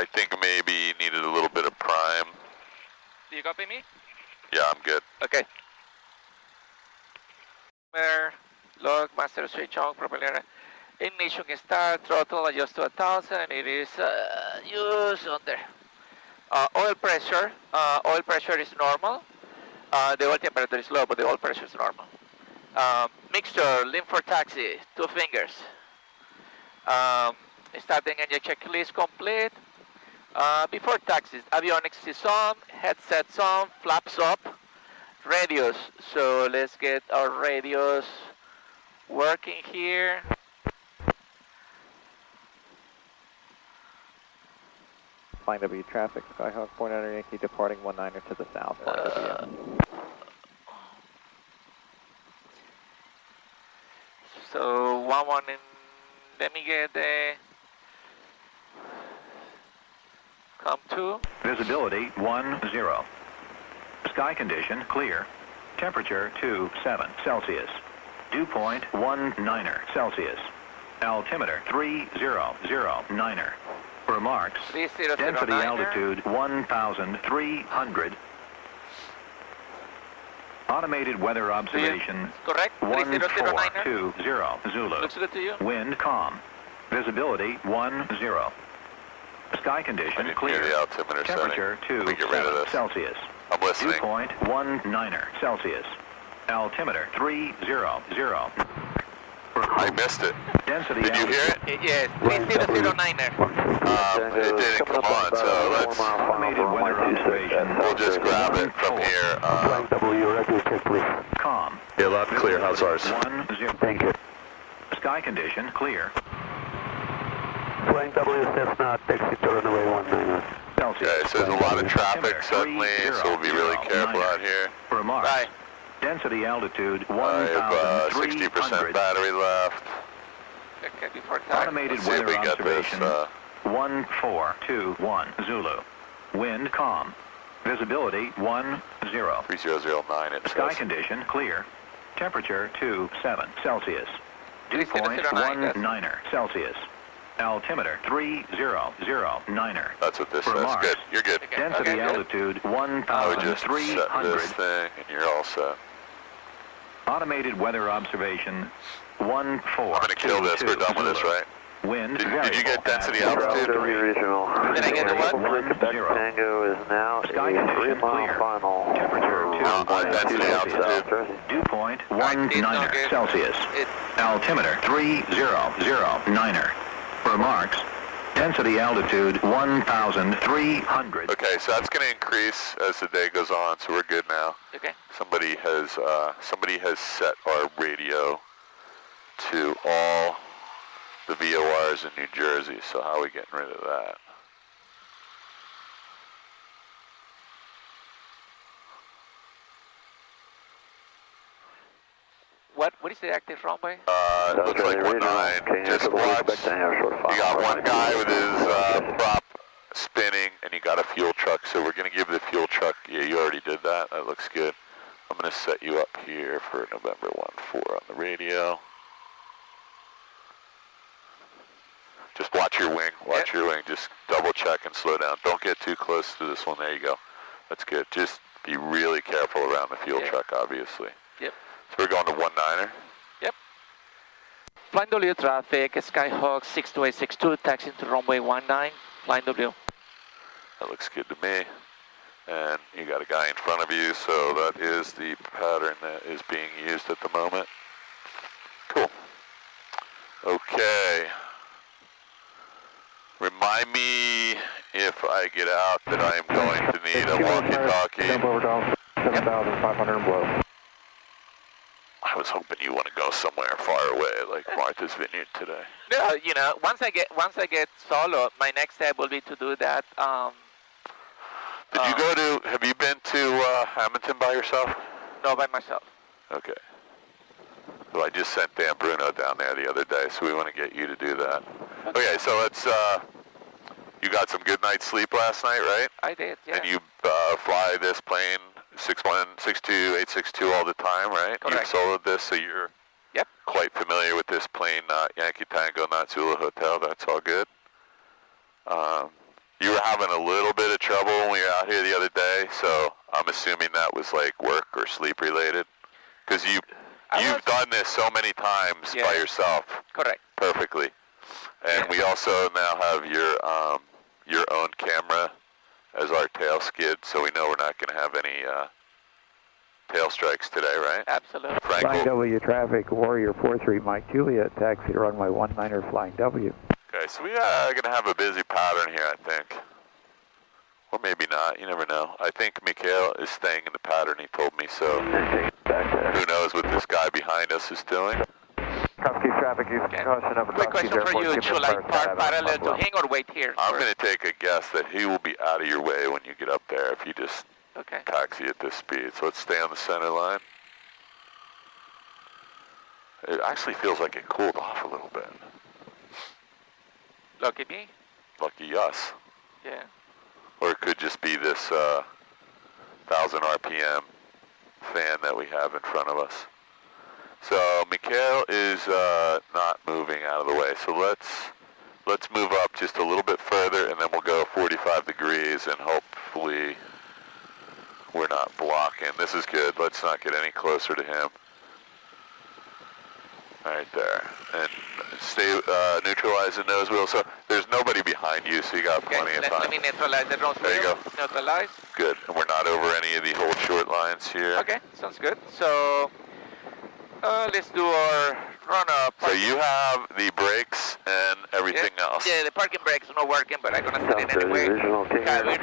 I think maybe needed a little bit of prime. Do you copy me? Yeah, I'm good. Okay. Log, master switch on, propeller. Ignition start, throttle adjust to 1000, and it is used on there. Oil pressure is normal. The oil temperature is low, but the oil pressure is normal. Mixture, lean for taxi, 2 fingers. Starting engine checklist complete. Before taxis, avionics is on, headsets on, flaps up, radios. So let's get our radios working here. Flying W traffic, Skyhawk 49er Yankee departing 19er to the south. So 11 in, let me get the come to. Visibility 10. Sky condition clear. Temperature 27 Celsius. Dew point 19er Celsius. Altimeter 3009er. Remarks. 3009er. Density altitude 1,300. Automated weather observation. Correct. 1420 Zulu. Looks good to you. Wind calm. Visibility 10. Sky condition clear. The altimeter Temperature setting. 27 Celsius. I'm listening. Dew point 19er Celsius. Altimeter 300. I missed it. Density Did you hear it? Yes, 3009er. It didn't come on, so let's. Automated weather observation. We'll just grab it from here. Calm. Yeah, loud and clear. How's ours? 10. Thank you. Sky condition clear. Flying W Cessna, taxi to runway 19. Celsius. Okay, so there's a lot of traffic suddenly, so we'll be really careful out here. Remarks. Bye. Density altitude I have 60% 1,300. battery left. Okay, before taxi. Automated Let's see if weather we get this. observation. 1421 Zulu. Wind calm. Visibility 10. 3009 it Sky says. condition clear. Temperature 27 Celsius. Dew 3009, point 19er Celsius. Altimeter 3009er. That's what this says. Remarks. Good. You're good. Okay. Density good. altitude I would just set 1,300. this thing, and you're all set. Automated weather observation 1422. I'm gonna kill this. We're done with this, right? Wind Did you get density variable at altitude? Regional. Did I get the what? 10. Tango is now Sky a condition 3-mile clear. final. Temperature 2. Density altitude. Dew point Alright, it's not 19er good. Celsius. It's Altimeter 3009er. Remarks. Density altitude 1,300. Okay, so that's going to increase as the day goes on, so we're good now. okay. Somebody has set our radio to all the VORs in New Jersey, so how are we getting rid of that? What is the active runway? It looks like 19. Just watch. You got one guy with his prop spinning, and you got a fuel truck, so we're going to give the fuel truck, yeah, you already did that. That looks good. I'm going to set you up here for November 14 on the radio. Just watch your wing, watch your wing. Just double check and slow down. Don't get too close to this one. There you go. That's good. Just be really careful around the fuel truck, obviously. Yep. So we're going to 19er. Yep. Flying W traffic, Skyhawk 62862, taxiing to runway 19, flying W. That looks good to me. And you got a guy in front of you, so that is the pattern that is being used at the moment. Cool. Okay. Remind me if I get out that I am going to need a walkie-talkie. Jump over down, 7,500 and below. I was hoping you want to go somewhere far away, like Martha's Vineyard today. No, you know, once I get solo, my next step will be to do that. Did you go to? Have you been to Hamilton by yourself? No, by myself. Okay. Well, I just sent Dan Bruno down there the other day, so we want to get you to do that. Okay, so let's. You got some good night's sleep last night, right? I did, yeah. And you fly this plane 6162862 all the time, right? Correct. You've soloed this, so you're quite familiar with this plane, not Yankee Tango, not Zulu Hotel. That's all good. You were having a little bit of trouble when we were out here the other day, so I'm assuming that was like work or sleep related. Because you've done this so many times by yourself. Correct. Perfectly. And we also now have your own camera as our tail skid, so we know we're not going to have any tail strikes today, right? Absolutely. Frank, Flying W traffic, Warrior 43 Mike Juliet, taxi to runway 19er Flying W. okay, so we are going to have a busy pattern here, I think. Or maybe not, you never know. I think Mikhail is staying in the pattern, he told me, so who knows what this guy behind us is doing. Kowski traffic, use caution of Quick question for you, should I park parallel to him or wait here? I'm going to take a guess that he will be out of your way when you get up there if you just taxi at this speed. So let's stay on the center line. It actually feels like it cooled off a little bit. Lucky me? Lucky us. Yeah. Or it could just be this 1,000 RPM fan that we have in front of us. So Mikhail is not moving out of the way. So let's move up just a little bit further, and then we'll go 45 degrees, and hopefully we're not blocking. This is good. Let's not get any closer to him. Right there. And stay neutralize the nose wheel. So there's nobody behind you, so you got plenty of time. Let me neutralize the nose wheel. There you go. Neutralize. Good. And we're not over any of the hold short lines here. Okay, sounds good. So let's do our run-up. So you have the brakes and everything else. Yeah, the parking brakes are not working, but I'm going to set it anyway. Cabin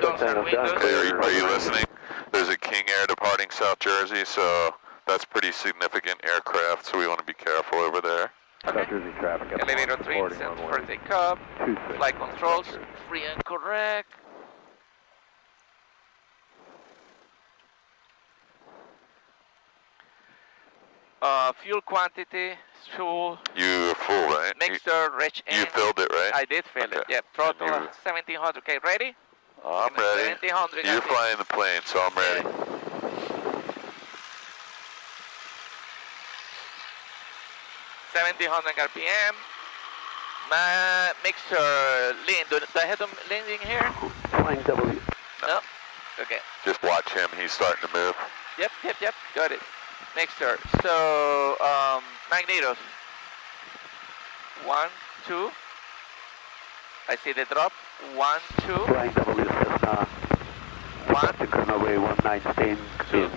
doors and windows. Okay, are you listening? There's a King Air departing South Jersey, so that's pretty significant aircraft, so we want to be careful over there. South Jersey traffic. Elevator 3, send for takeoff. Flight controls, free and correct. Fuel quantity, fuel. You're full, right? Mixture, rich in. You filled it, right? I did fill it, yep. Throttle 1700, okay, ready? I'm ready. 1700. You're flying the plane, so I'm ready. 1700 RPM. Mixture, lean. Do I have them leaning here? Flying W. No? Okay. Just watch him. He's starting to move. Yep. Got it. Mixture. So, magnetos. 1, 2. I see the drop. 1, 2. Flying W, Cessna. 1. Traffic runway 19 in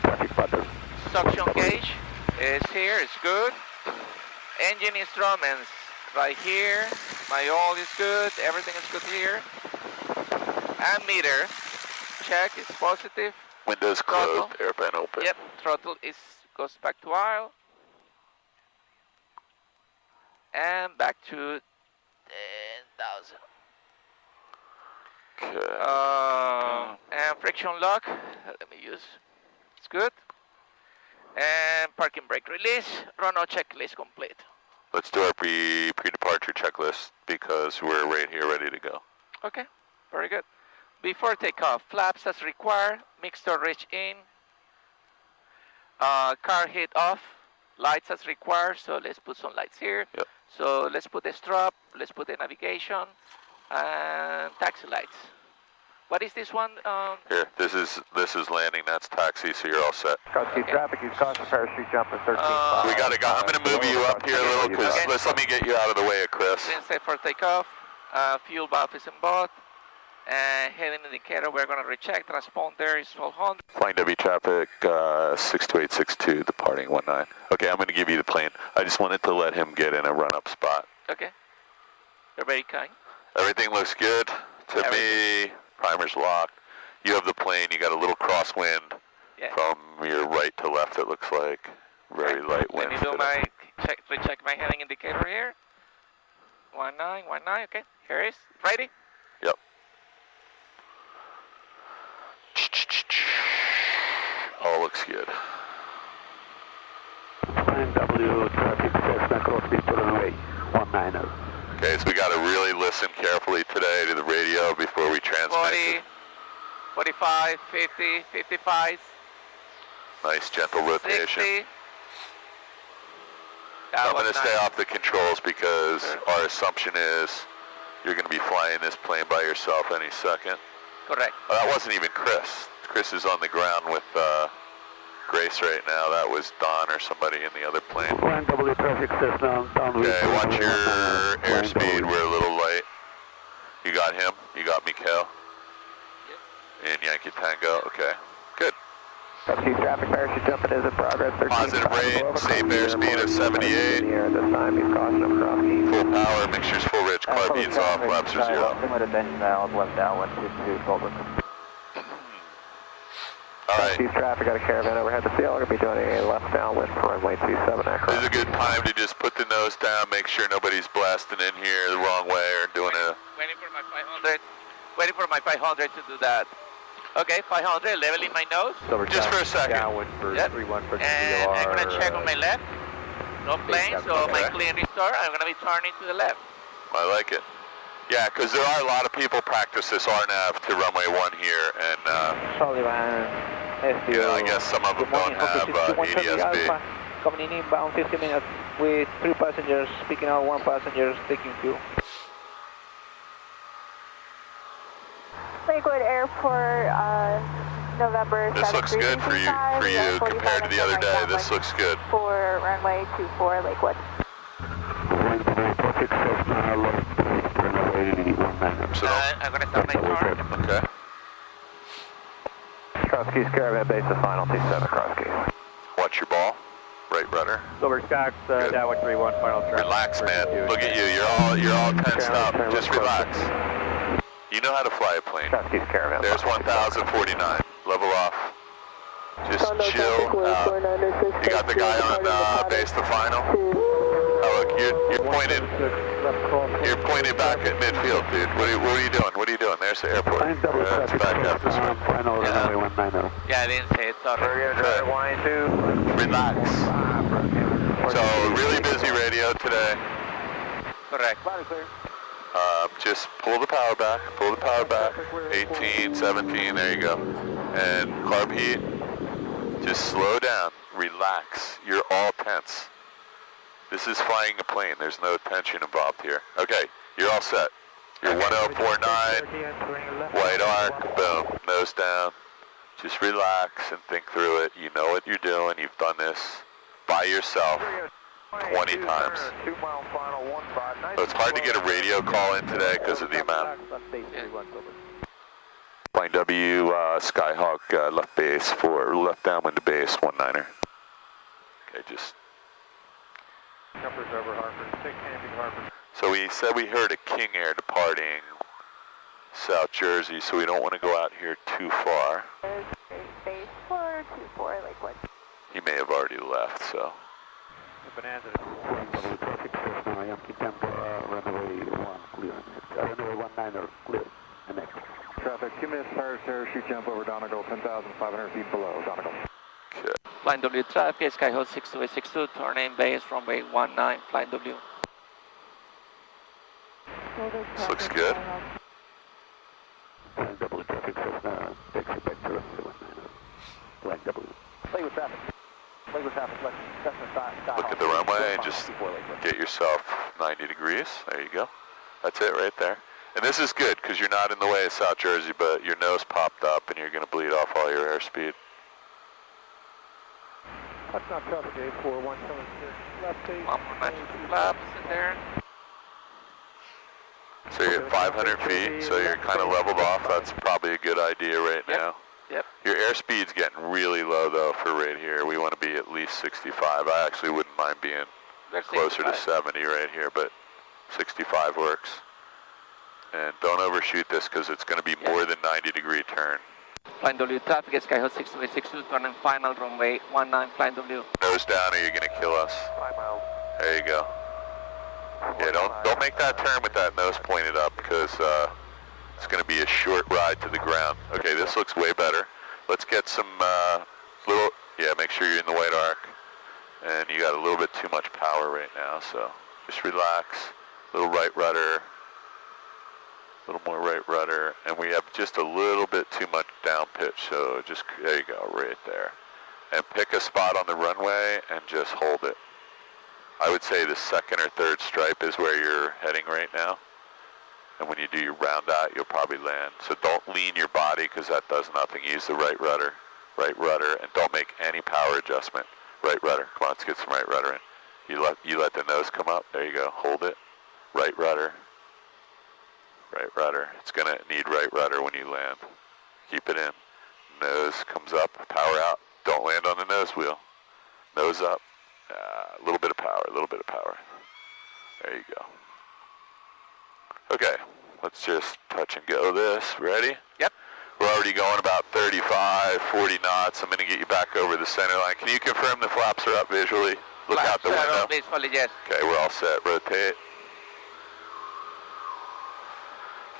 traffic pattern. Suction gauge is here. It's good. Engine instruments right here. My oil is good. Everything is good here. Ammeter. Check. It's positive. Windows closed, airplane open. Yep, throttle goes back to idle. And back to 10,000. Okay. And friction lock, let me use, it's good. And parking brake release, run-out checklist complete. Let's do our pre-departure checklist because we're right here ready to go. Okay, very good. Before takeoff, flaps as required, mixture reach in, car heat off, lights as required, so let's put some lights here. Yep. So let's put the strap, let's put the navigation, and taxi lights. What is this one? Here, this is landing, that's taxi, so you're all set. Kowski traffic, use caution, parachute jump at 13. We gotta go. I'm gonna move you up here a little because let me get you out of the way of Chris. Green set for takeoff, fuel buff is in both. Heading indicator, we're going to recheck. Transponder is 1200. Flying W traffic, 62862, departing 19. Okay, I'm going to give you the plane. I just wanted to let him get in a run-up spot. Okay. You're very kind. Everything looks good to me. Primer's locked. You have the plane. You got a little crosswind from your right to left, it looks like. Very light wind. Let me do my recheck my heading indicator here. 19, okay. Here it is. Ready? Yep. All looks good. Flying W traffic, Cessna cross Victor runway 19er. Okay, so we got to really listen carefully today to the radio before we transmit. 40, 45, 50, 55. Nice gentle rotation. 60. I'm going to stay off the controls because our assumption is You're going to be flying this plane by yourself any second. Correct. Oh, that wasn't even Chris. Chris is on the ground with Grace right now. That was Don or somebody in the other plane. Flying W traffic Cessna down. Okay, watch your airspeed. We're a little light. You got him? You got Mikhail? Yep. In Yankee Tango? Okay, good. Chief traffic, parachute jumping is in progress. Positive rate, safe airspeed of 78. Here at this time, he's crossing across the Full power, mixture's full rich, car beats off, flaps are 0. Alright. Chief traffic, got a caravan overhead the field. We're going to be doing a left downwind for runway 27 aircraft. This is a good time to just put the nose down, make sure nobody's blasting in here the wrong way or doing a... Waiting for my 500. Waiting for my 500 to do that. Okay, 500, leveling my nose. Just for a second. Downwind for Yep. 31 for And I'm going to check on my left. No plane, so my Okay. clean restore. I'm going to be turning to the left. I like it. Yeah, because there are a lot of people practice this RNAV to runway 1 here, and Sullivan, SDO. you know, I guess some of them don't have ADSB. Coming in inbound 50 minutes with 3 passengers, speaking out 1 passenger, taking fuel. Lakewood Airport, November 7th. This looks good for you compared to the other day. This looks good. For runway 24, Lakewood. Flying W traffic Cessna, runway 19. So I'm going to start my turn. okay. Cross Keys Caravan base is final, T7 Cross Keys. Watch your ball. Right rudder. Silver Scox, downwind 31, final turn. Relax, man. Look at you. You're all tensed up. Just relax. You know how to fly a plane. Cross Keys Caravan. There's 1049. Level off. Just chill out. You got the guy on base the final. Oh, look, you're pointed back at midfield, dude. What are you doing? What are you doing? There's the airport. Flying W Let's traffic back up this way. Cessna, final runway 19. Yeah, I didn't say it, sorry. We're going to try line 2. Relax. So, really busy radio today. Correct. Just pull the power back, 18, 17, there you go. And carb heat, just slow down, relax. You're all tense. This is flying a plane, there's no tension involved here. Okay, you're all set. You're 1049, white arc, boom, nose down. Just relax and think through it. You know what you're doing, you've done this by yourself 20 times. So it's hard to get a radio call in today because of the amount. Plane W, Skyhawk, left base for left downwind to base, 19er. Okay, just. Jumpers over Harper, 6 handing Harper. So we said we heard a King Air departing South Jersey, so we don't want to go out here too far. Base 424, Lakewood. He may have already left, so. Bonanza. Flying W traffic Cessna, Yankee Tango, runway 1 clear. Runway 19 clear. And next. Traffic, 2 minutes prior parachute jump over Donegal, 10,500 feet below Donegal. Okay. Flying W traffic, Skyhawk 6262, turning base, runway 19, flying W. This looks good. Flying W traffic Cessna, taxi back to runway 19. Flying W. Lakewood traffic. Lakewood traffic, Look at the runway and just get yourself 90 degrees. There you go. That's it right there. And this is good because you're not in the way of South Jersey, but your nose popped up and you're going to bleed off all your airspeed. Touchdown traffic, A4, 176, left base. 192 flaps in there. So you're at 500 feet, so you're kind of leveled off. That's probably a good idea right now. Yep. Your airspeed's getting really low though for right here. We want to be at least 65. I actually wouldn't mind being There's closer to 65. 70 right here, but 65 works. And don't overshoot this because it's going to be more than 90-degree turn. Flying W traffic, Skyhawk 6262, turning final, runway 19, flying W. Nose down or you're going to kill us. 5 miles. There you go. Yeah, don't make that turn with that nose pointed up because it's going to be a short ride to the ground. Okay, this looks way better. Let's get some make sure you're in the white arc. And you got a little bit too much power right now, so just relax. Little right rudder. A little more right rudder. And we have just a little bit too much down pitch, so just, there you go, right there. And pick a spot on the runway and just hold it. I would say the second or third stripe is where you're heading right now. And when you do your round out, you'll probably land. So don't lean your body because that does nothing. Use the right rudder, and don't make any power adjustment. Right rudder. Come on, let's get some right rudder in. You let the nose come up. There you go. Hold it. Right rudder. Right rudder. It's going to need right rudder when you land. Keep it in. Nose comes up. Power out. Don't land on the nose wheel. Nose up. A little bit of power. A little bit of power. There you go. Okay. Let's just touch and go this. Ready? Yep. We're already going about 35, 40 knots. I'm going to get you back over the center line. Can you confirm the flaps are up visually? Look out the window. Visually, yes. Okay, we're all set. Rotate.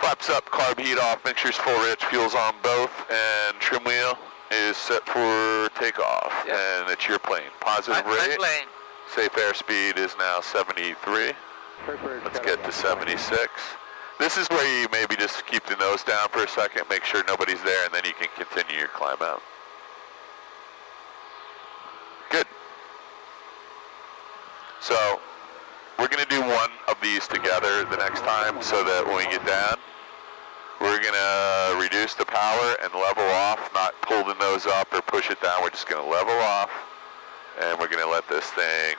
Flaps up, carb heat off, mixture's full rich, fuel's on both, and trim wheel is set for takeoff. Yep. And it's your plane. Positive rate. Plane. Safe airspeed is now 73. Let's get to 76. This is where you maybe just keep the nose down for a second, make sure nobody's there, and then you can continue your climb out. Good. So, we're going to do one of these together the next time so that when we get down, we're going to reduce the power and level off, not pull the nose up or push it down. We're just going to level off, and we're going to let this thing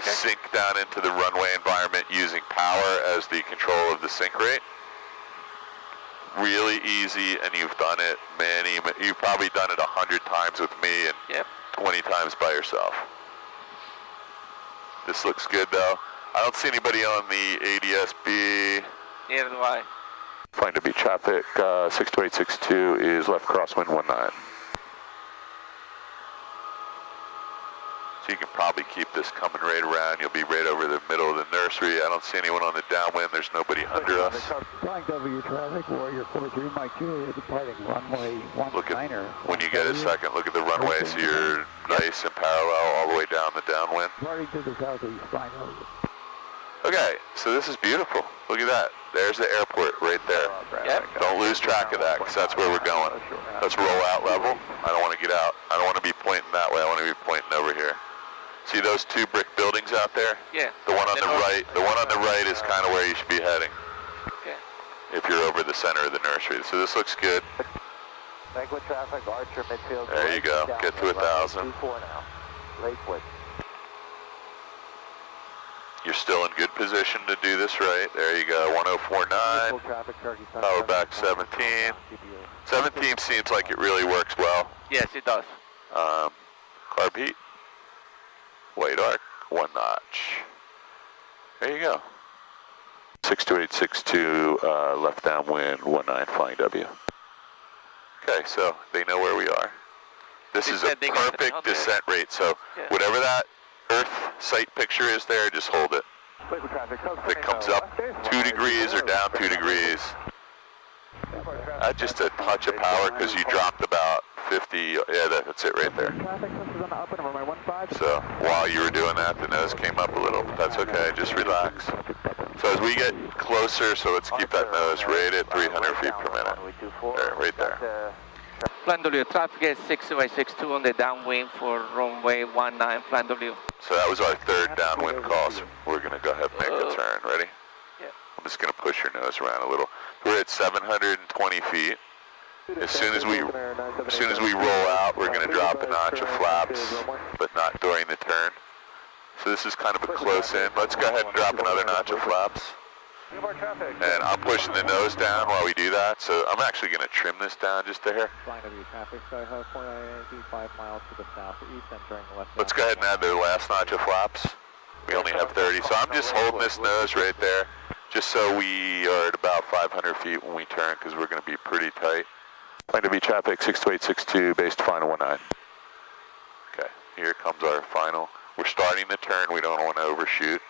sink down into the runway environment using power as the control of the sink rate. Really easy, and you've done it you've probably done it 100 times with me and 20 times by yourself. This looks good though. I don't see anybody on the ADS-B. Neither do I. Find to be traffic, 62862 is left crosswind 19. So you can probably keep this coming right around. You'll be right over the middle of the nursery. I don't see anyone on the downwind. There's nobody under us. Flying W traffic, Warrior 43, Mike Juliet, departing runway 19er. When you get a second, look at the runway so you're nice and parallel all the way down the downwind. Departing to the southeast, flying over. Okay, so this is beautiful. Look at that. There's the airport right there. Yep. Don't lose track of that because that's where we're going. Let's roll out level. I don't want to get out. I don't want to be pointing that way. I want to be pointing over here. See those two brick buildings out there? Yeah. The one on the right. The one on the right is kind of where you should be heading. Okay. If you're over the center of the nursery. So this looks good. Lakewood traffic, Archer, midfield. There you go. Get to 1,000. 24 now. Lakewood. You're still in good position to do this right. There you go. 1049. Power back 17. 17 seems like it really works well. Yes, it does. Carb heat. White arc, 1 notch. There you go. 62862, left downwind, 19 flying W. Okay, so they know where we are. This is a perfect descent rate, so whatever that Earth site picture is there, just hold it. If it comes up 2 degrees or down 2 degrees, just a touch of power because you dropped about 50, yeah, that's it right there. So while you were doing that, the nose came up a little, but that's okay, just relax. So as we get closer, so let's keep that nose right at 300 feet per minute. There, right there. Flying W, traffic is 62862 on the downwind for runway 19, Flying W. So that was our third downwind call, so we're going to go ahead and make a turn. Ready? Yeah. I'm just going to push your nose around a little. We're at 720 feet. As soon as we roll out, we're going to drop a notch of flaps, but not during the turn. So this is kind of a close in. Let's go ahead and drop another notch of flaps. And I'm pushing the nose down while we do that, so I'm actually going to trim this down just a hair. Let's go ahead and add the last notch of flaps. We only have 30, so I'm just holding this nose right there, just so we are at about 500 feet when we turn, because we're going to be pretty tight. Flying W traffic 62862, base to final 19. Okay, here comes our final. We're starting the turn, we don't want to overshoot.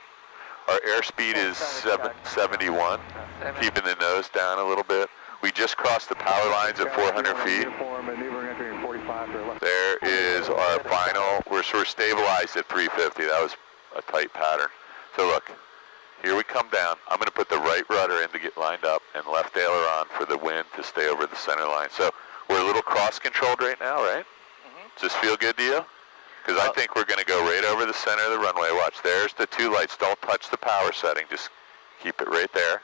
Our airspeed is 71, keeping the nose down a little bit. We just crossed the power lines at 400 feet. There is our final. We're sort of stabilized at 350. That was a tight pattern. So look, here we come down. I'm going to put the right rudder in to get lined up and left aileron for the wind to stay over the center line. So we're a little cross-controlled right now, right? Does this feel good to you? Because I think we're going to go right over the center of the runway. Watch, there's the 2 lights. Don't touch the power setting. Just keep it right there.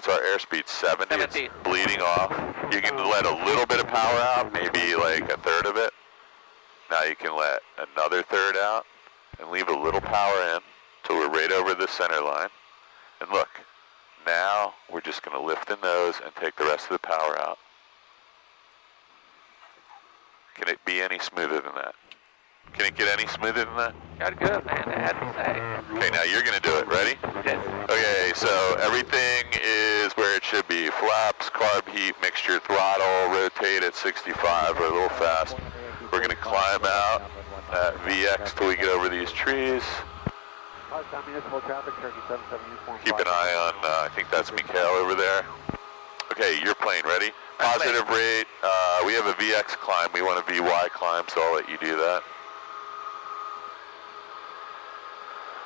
What's our airspeed? 70? 70. It's bleeding off. You can let a little bit of power out, maybe like a third of it. Now you can let another third out and leave a little power in till we're right over the center line. And look, now we're just going to lift the nose and take the rest of the power out. Can it be any smoother than that? Can it get any smoother than that? You're good, man. I had to say. Okay, now you're going to do it. Ready? Yes. Okay, so everything is where it should be. Flaps, carb heat, mixture, throttle, rotate at 65 or a little fast. We're going to climb out at VX till we get over these trees. Keep an eye on, I think that's Mikhail over there. Okay, your plane, ready? Positive rate, we have a VX climb, we want a VY climb, so I'll let you do that.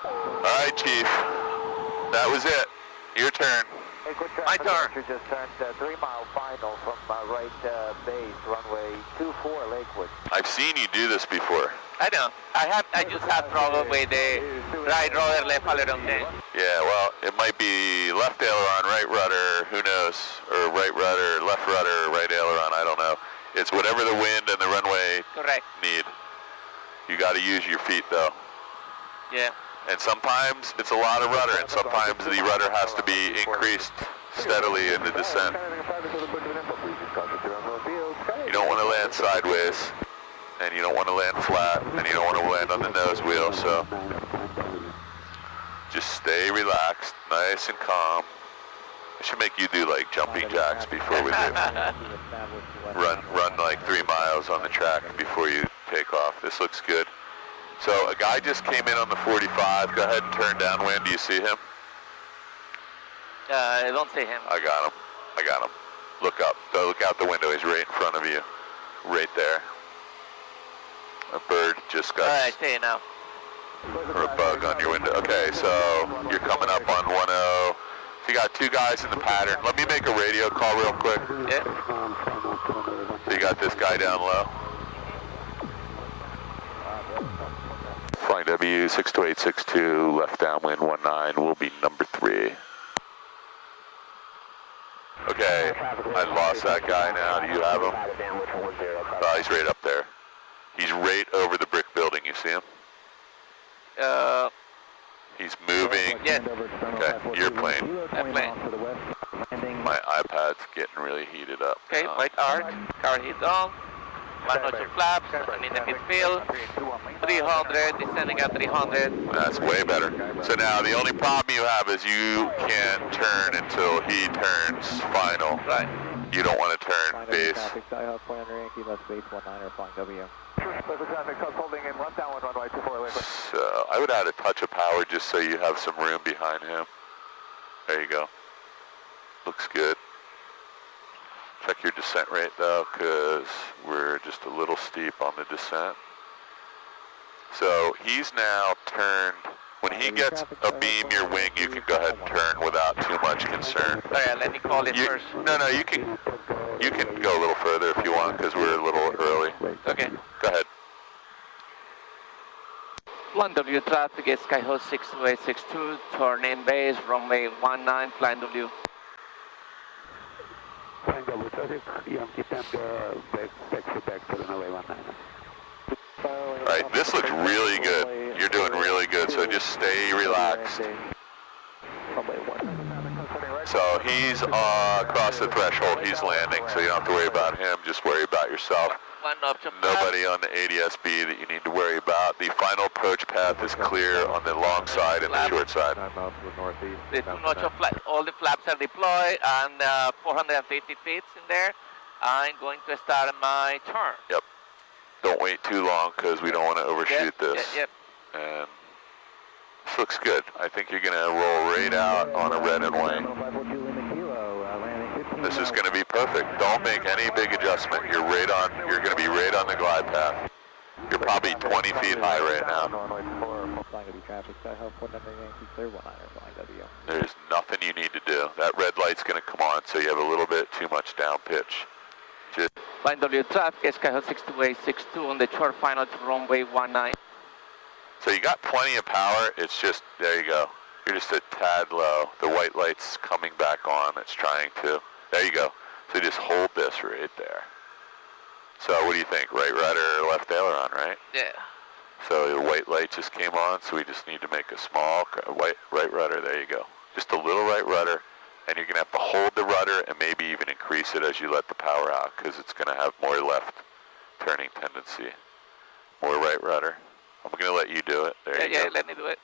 Alright, Chief, that was it. Your turn. Hey, good My turn. You just turned 3 mile final from right base, runway 24 Lakewood. I've seen you do this before. I know. I just had problem with the right rudder, left aileron thing. Yeah, well, it might be left aileron, right rudder, who knows, or right rudder, left rudder, right aileron, I don't know. It's whatever the wind and the runway Correct. need. You got to use your feet, though. Yeah. And sometimes it's a lot of rudder, and sometimes the rudder has to be increased steadily in the descent. You don't want to land sideways, and you don't want to land flat, and you don't want to land on the nose wheel, so just stay relaxed, nice and calm. I should make you do like jumping jacks before we leave. Run like 3 miles on the track before you take off. This looks good. So a guy just came in on the 45. Go ahead and turn downwind. Do you see him? I don't see him. I got him. Look up. Look out the window. He's right in front of you. Right there. A bird just got... I see now. Or a bug on your window. Okay, so you're coming up on 10. So you got 2 guys in the pattern. Let me make a radio call real quick. Yeah. So you got this guy down low. Flying W62862, left downwind 19, will be number 3. Okay, I lost that guy now. Do you have him? He's right up there. He's right over the brick building. You see him? He's moving. Yes. Okay, your plane. That plane. My iPad's getting really heated up. Okay, white arc, car heat on, one notch your flaps, I'm in the midfield, 300, descending at 300. That's way better. So now the only problem you have is you can't turn until he turns final. Right. You don't want to turn base. So I would add a touch of power just so you have some room behind him. There you go. Looks good. Check your descent rate though, because we're just a little steep on the descent. So he's now turned. When he gets a beam your wing, you can go ahead and turn without too much concern. Sorry, let me call it first. No, you can go a little further if you want, because we're a little early. Okay. Go ahead. 1W traffic is Skyhawk 62862, turn in base, runway 19, flying W. Alright, this looks really good. You're doing really good, so just stay relaxed. So he's across the threshold, he's landing, so you don't have to worry about him, just worry about yourself. One option. Nobody on the ADS-B that you need to worry about. The final approach path is clear on the long side and the short side. The 2 notch of all the flaps are deployed and 450 feet in there. I'm going to start my turn. Yep. Don't wait too long because we don't want to overshoot this. Yep. And this looks good. I think you're going to roll right out on a red and white. This is going to be perfect. Don't make any big adjustment. You're going to be right on the glide path. You're probably 20 feet high right now. There's nothing you need to do. That red light's going to come on, so you have a little bit too much down pitch. Line W traffic, Skyhawk 62862 on the short final to runway 19. So you got plenty of power. It's just, there you go. You're just a tad low. The white light's coming back on. It's trying to. There you go. So you just hold this right there. So what do you think? Right rudder or left aileron, right? Yeah. So the white light just came on, so we just need to make a small right rudder. There you go. Just a little right rudder, and you're going to have to hold the rudder and maybe even increase it as you let the power out, because it's going to have more left turning tendency. More right rudder. I'm going to let you do it. There you go. Yeah, let me do it.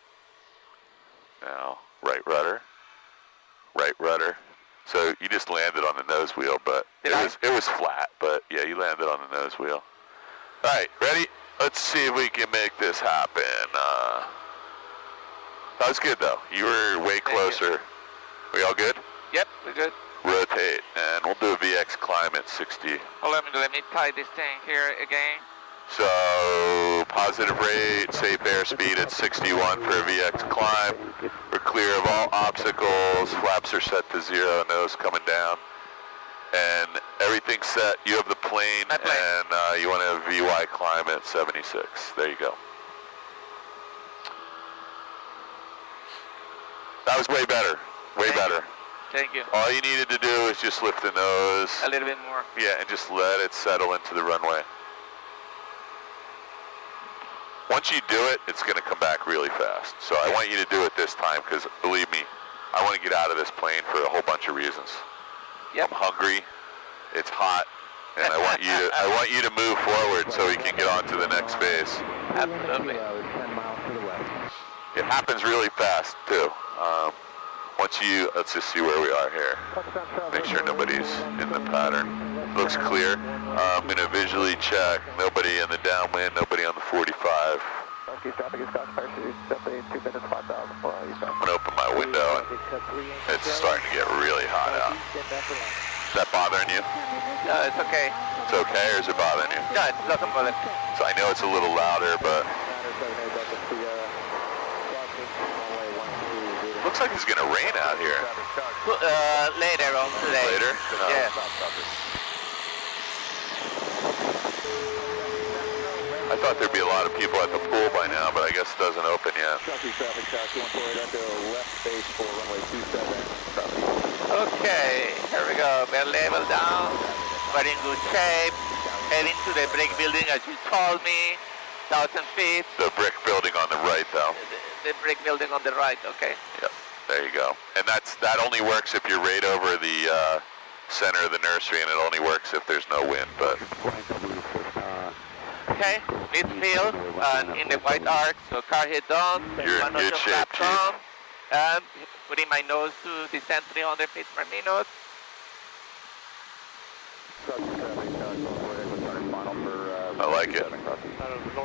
Now, right rudder. Right rudder. So you just landed on the nose wheel, but it was flat, but yeah, you landed on the nose wheel. All right, ready? Let's see if we can make this happen. That was good though. You were way closer. We all good? Yep, we're good. Rotate, and we'll do a VX climb at 60. Oh, let me tie this thing here again. So, positive rate, safe airspeed at 61 for a VX climb. We're clear of all obstacles. Flaps are set to 0, nose coming down. And everything's set. You have the plane, and you want to have VY climb at 76. There you go. That was way better. Way better. Thank you. All you needed to do is just lift the nose. A little bit more. Yeah, and just let it settle into the runway. Once you do it, it's going to come back really fast. So I want you to do it this time, because believe me, I want to get out of this plane for a whole bunch of reasons. Yep. I'm hungry, it's hot, and I want you to move forward so we can get on to the next phase. Absolutely. It happens really fast too. Let's just see where we are here. Make sure nobody's in the pattern. Looks clear. I'm going to visually check. Nobody in the downwind, nobody on the 45. I'm going to open my window, and it's starting to get really hot out. Is that bothering you? No, it's okay. It's okay, or is it bothering you? No, it doesn't bother. So I know it's a little louder, but looks like it's going to rain out here. Later on today. Later? Yeah. I thought there'd be a lot of people at the pool by now, but I guess it doesn't open yet. Okay, here we go. We're level down. We're in good shape. Heading to the brick building as you told me. 1,000 feet. The brick building on the right, though. The brick building on the right, okay. Yep, there you go. And that only works if you're right over the center of the nursery, and it only works if there's no wind, but... Okay, midfield, in the white arc, so car head down. You're in good shape, Chief. And putting my nose to descend 300 feet per minute. I like it.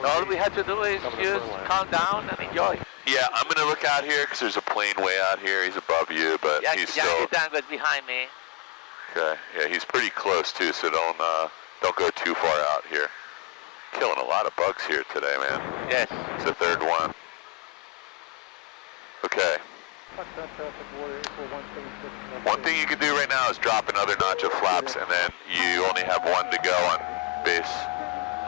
All we have to do is just calm down and enjoy. Yeah, I'm going to look out here because there's a plane way out here. He's above you, but he's still... Yankee Tango is behind me. Okay, yeah, he's pretty close too, so don't go too far out here. Killing a lot of bugs here today, man. Yes. It's the third one. Okay. One thing you can do right now is drop another notch of flaps, and then you only have one to go on base.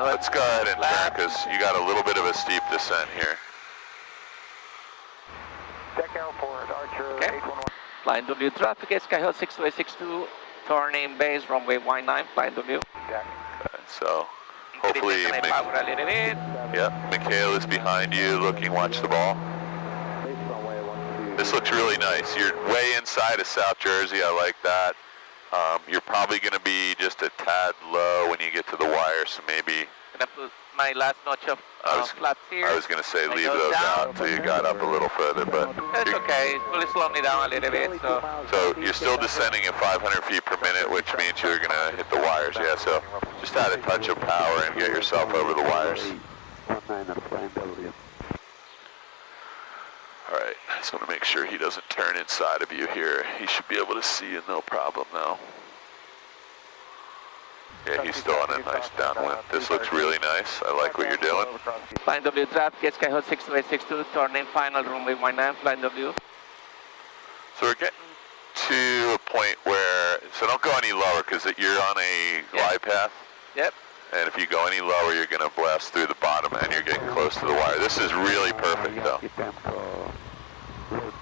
Let's go ahead and turn, because you got a little bit of a steep descent here. Deck airport, Archer Okay. 811. Flying W traffic, Skyhill 6262, turning base, runway 19, flying W. Okay, so hopefully, Power a little bit. Yep, Mikhail is behind you, looking, watch the ball. This looks really nice. You're way inside of South Jersey, I like that. You're probably going to be just a tad low when you get to the wire, so maybe... Gonna put my last notch of flaps here. I was going to say My leave nose those down. out until you got up a little further, but... It's okay, it's slow me down a little bit, so... So you're still descending at 500 feet per minute, which means you're going to hit the wires, yeah, so just add a touch of power and get yourself over the wires. All right, just want to make sure he doesn't turn inside of you here. He should be able to see you, no problem now. Yeah, he's still on a nice downwind. This looks really nice. I like what you're doing. Flying W traffic, Skyhill 6262, turning final, runway 19, flying W. So we're getting to a point where, so don't go any lower because you're on a glide path. Yep. And if you go any lower, you're going to blast through the bottom and you're getting close to the wire. This is really perfect though.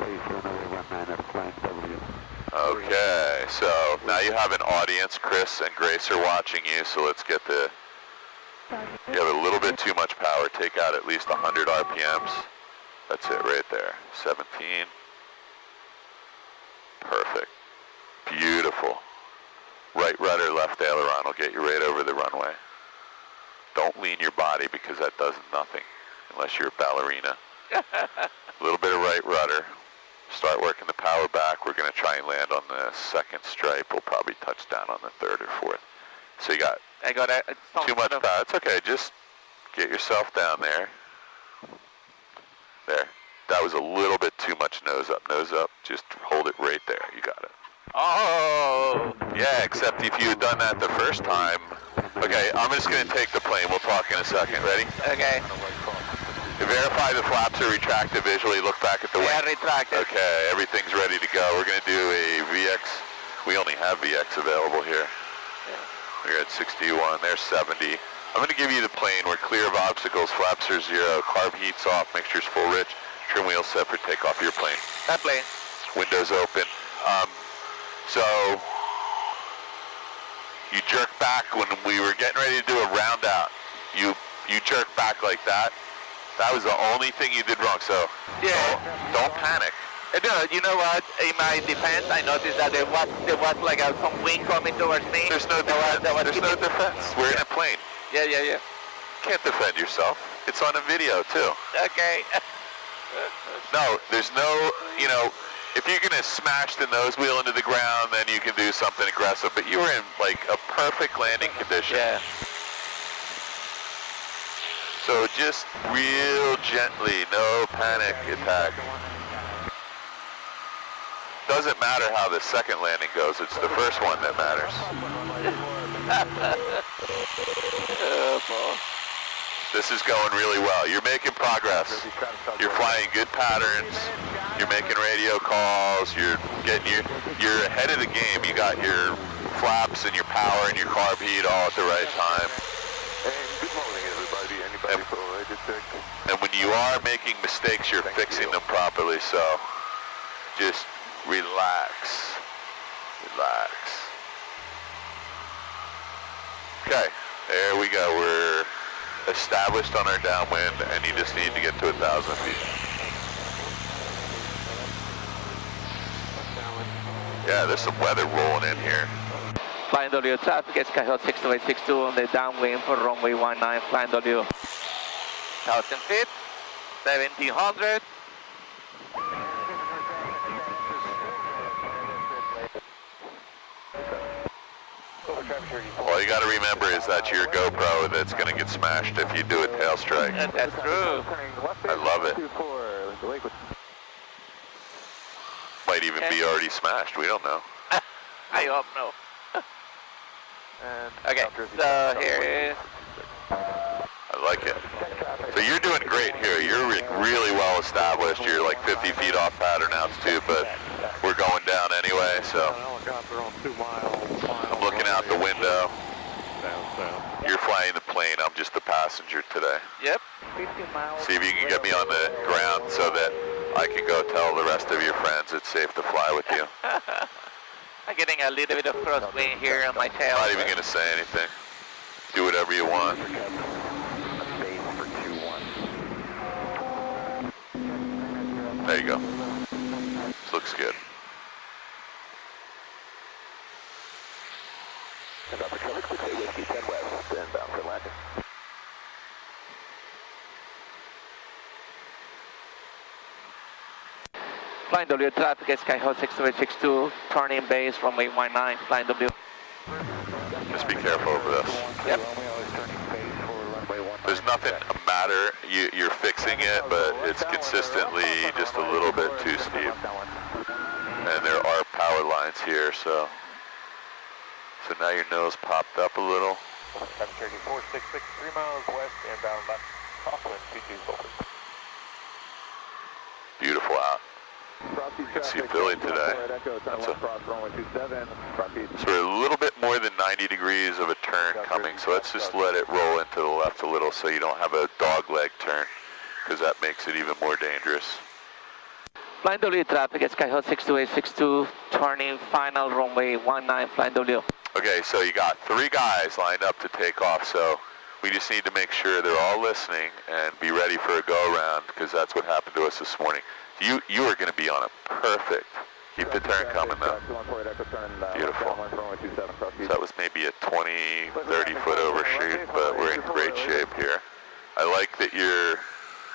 base runway 19er, flying W. Okay, so now you have an audience. Chris and Grace are watching you, so let's get the... You have a little bit too much power. Take out at least 100 RPMs. That's it right there. 17. Perfect. Beautiful. Right rudder, left aileron will get you right over the runway. Don't lean your body because that does nothing unless you're a ballerina. A little bit of right rudder. Start working the power back. We're going to try and land on the second stripe. We'll probably touch down on the third or fourth. So you got too much power. It's okay. Just get yourself down there. There. That was a little bit too much nose up. Nose up. Just hold it right there. You got it. Oh! Yeah, except if you had done that the first time. Okay, I'm just going to take the plane. We'll talk in a second. Ready? Okay. Verify the flaps are retracted visually. Look back at the wing. Yeah, retracted. Okay, everything's ready to go. We're going to do a VX. We only have VX available here. We're at 61. There's 70. I'm going to give you the plane. We're clear of obstacles. Flaps are 0. Carb heat's off. Mixture's full rich. Trim wheels set for takeoff of your plane. That plane. Windows open. So you jerk back when we were getting ready to do a round out. You jerk back like that. That was the only thing you did wrong. So Yeah. don't panic. No, you know what? In my defense, I noticed that there was like some wind coming towards me. There's no defense. There's no defense. We're in a plane. Yeah. Can't defend yourself. It's on a video too. Okay. No, there's no, if you're going to smash the nose wheel into the ground, then you can do something aggressive. But you were in, like, a perfect landing condition. Yeah. So just real gently, no panic attack. Doesn't matter how the second landing goes. It's the first one that matters. Oh, boy. This is going really well. You're making progress. You're flying good patterns. You're making radio calls. You're ahead of the game. You got your flaps and your power and your carb heat all at the right time. Good morning, everybody. Anybody for radio check? And when you are making mistakes, you're fixing them properly. So just relax. Relax. Okay, there we go. We're established on our downwind, and you just need to get to 1,000 feet. Yeah, there's some weather rolling in here. Flying W traffic, Skyhawk 62862 on the downwind for runway 19, flying W. 1,000 feet, 1,700. All you got to remember is that's your GoPro that's going to get smashed if you do a tail strike. That's true. I love it. Might even be already smashed. We don't know. I hope no. Okay, so here is... I like it. So you're doing great here. You're really well established. You're like 50 feet off pattern altitude, but we're going down anyway, so I'm looking out the window. You're flying the plane. I'm just the passenger today. Yep. See if you can get me on the ground so that I can go tell the rest of your friends it's safe to fly with you. I'm getting a little bit of crosswind here on my tail. Not even going to say anything. Do whatever you want. There you go. This looks good. Flying W traffic, Skyhawk 62862, turning base, runway 19, flying W. Just be careful over this. Yep. There's nothing matter. You're fixing it, but it's consistently just a little bit too steep. And there are power lines here, so now your nose popped up a little. 734, 3 miles west, inbound left, crosswind, 22 forward. Beautiful out. You can see Philly today. So we're a little bit more than 90 degrees of a turn coming, so let's just let it roll into the left a little so you don't have a dog leg turn, because that makes it even more dangerous. Flying W traffic, Skyhawk 62862, turning final runway 19, Flying W. Okay, so you got 3 guys lined up to take off, so we just need to make sure they're all listening and be ready for a go-around, because that's what happened to us this morning. You are going to be on a perfect. Keep the turn coming though. Beautiful. So that was maybe a 20, 30 foot overshoot, but we're in great shape here. I like that you're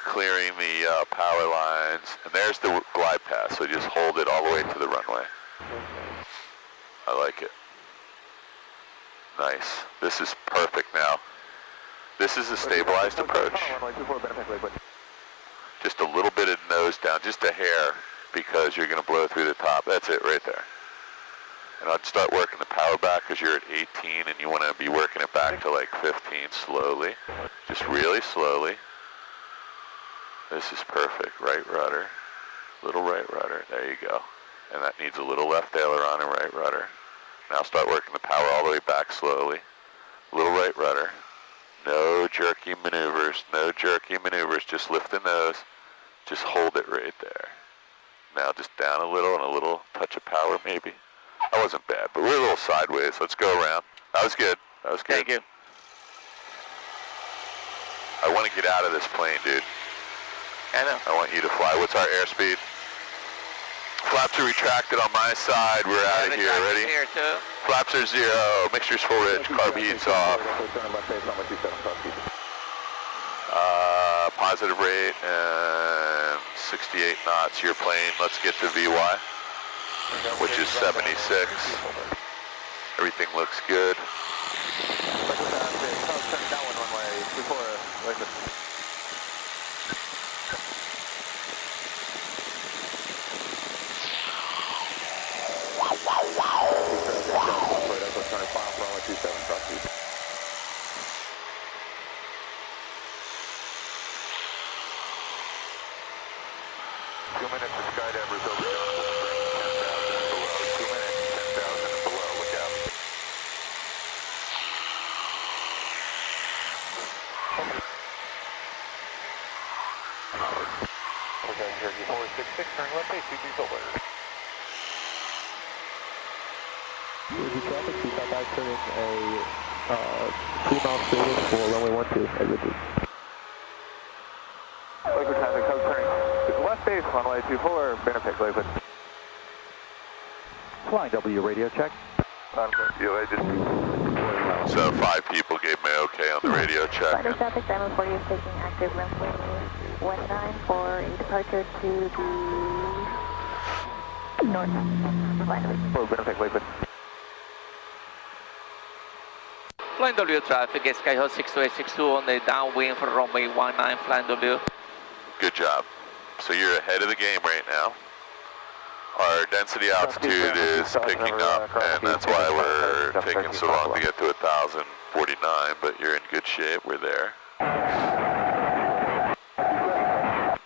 clearing the power lines, and there's the glide path, so just hold it all the way to the runway. I like it. Nice. This is perfect now. This is a stabilized approach. Just a little bit of nose down, just a hair, because you're going to blow through the top. That's it right there. And I'd start working the power back because you're at 18 and you want to be working it back to like 15 slowly. Just really slowly. This is perfect. Right rudder. Little right rudder. There you go. And that needs a little left aileron and right rudder. Now start working the power all the way back slowly. Little right rudder. No jerky maneuvers. No jerky maneuvers. Just lift the nose. Just hold it right there. Now just down a little and a little touch of power maybe. That wasn't bad, but we're a little sideways. Let's go around. That was good. That was good. Thank you. I want to get out of this plane, dude. I know. I want you to fly. What's our airspeed? Flaps are retracted on my side. We're out of here. Ready? Here too. Flaps are 0. Mixture's full rich. Carb heat's off. Positive rate and 68 knots. Your plane. Let's get to VY, which is 76. Everything looks good. Cherokee 466, turn left base, 2 over. Cherokee traffic, 255 turning a 3 mile straight in for runway 12, exit. Lakewood traffic, code turning left base, runway 24, Benefic, Lakewood. Flying W radio check. So 5 people gave me okay on the radio check. Flight traffic, Diamond 40 is taking active runway 19 for a departure to the north. For Benefic, Lakewood. Flying W traffic, Skyhawk 62862 on the downwind for runway 19, Flying W. Good job. So you're ahead of the game right now. Our density altitude is picking up, and that's why we're taking so long to get to 1,049, but you're in good shape. We're there.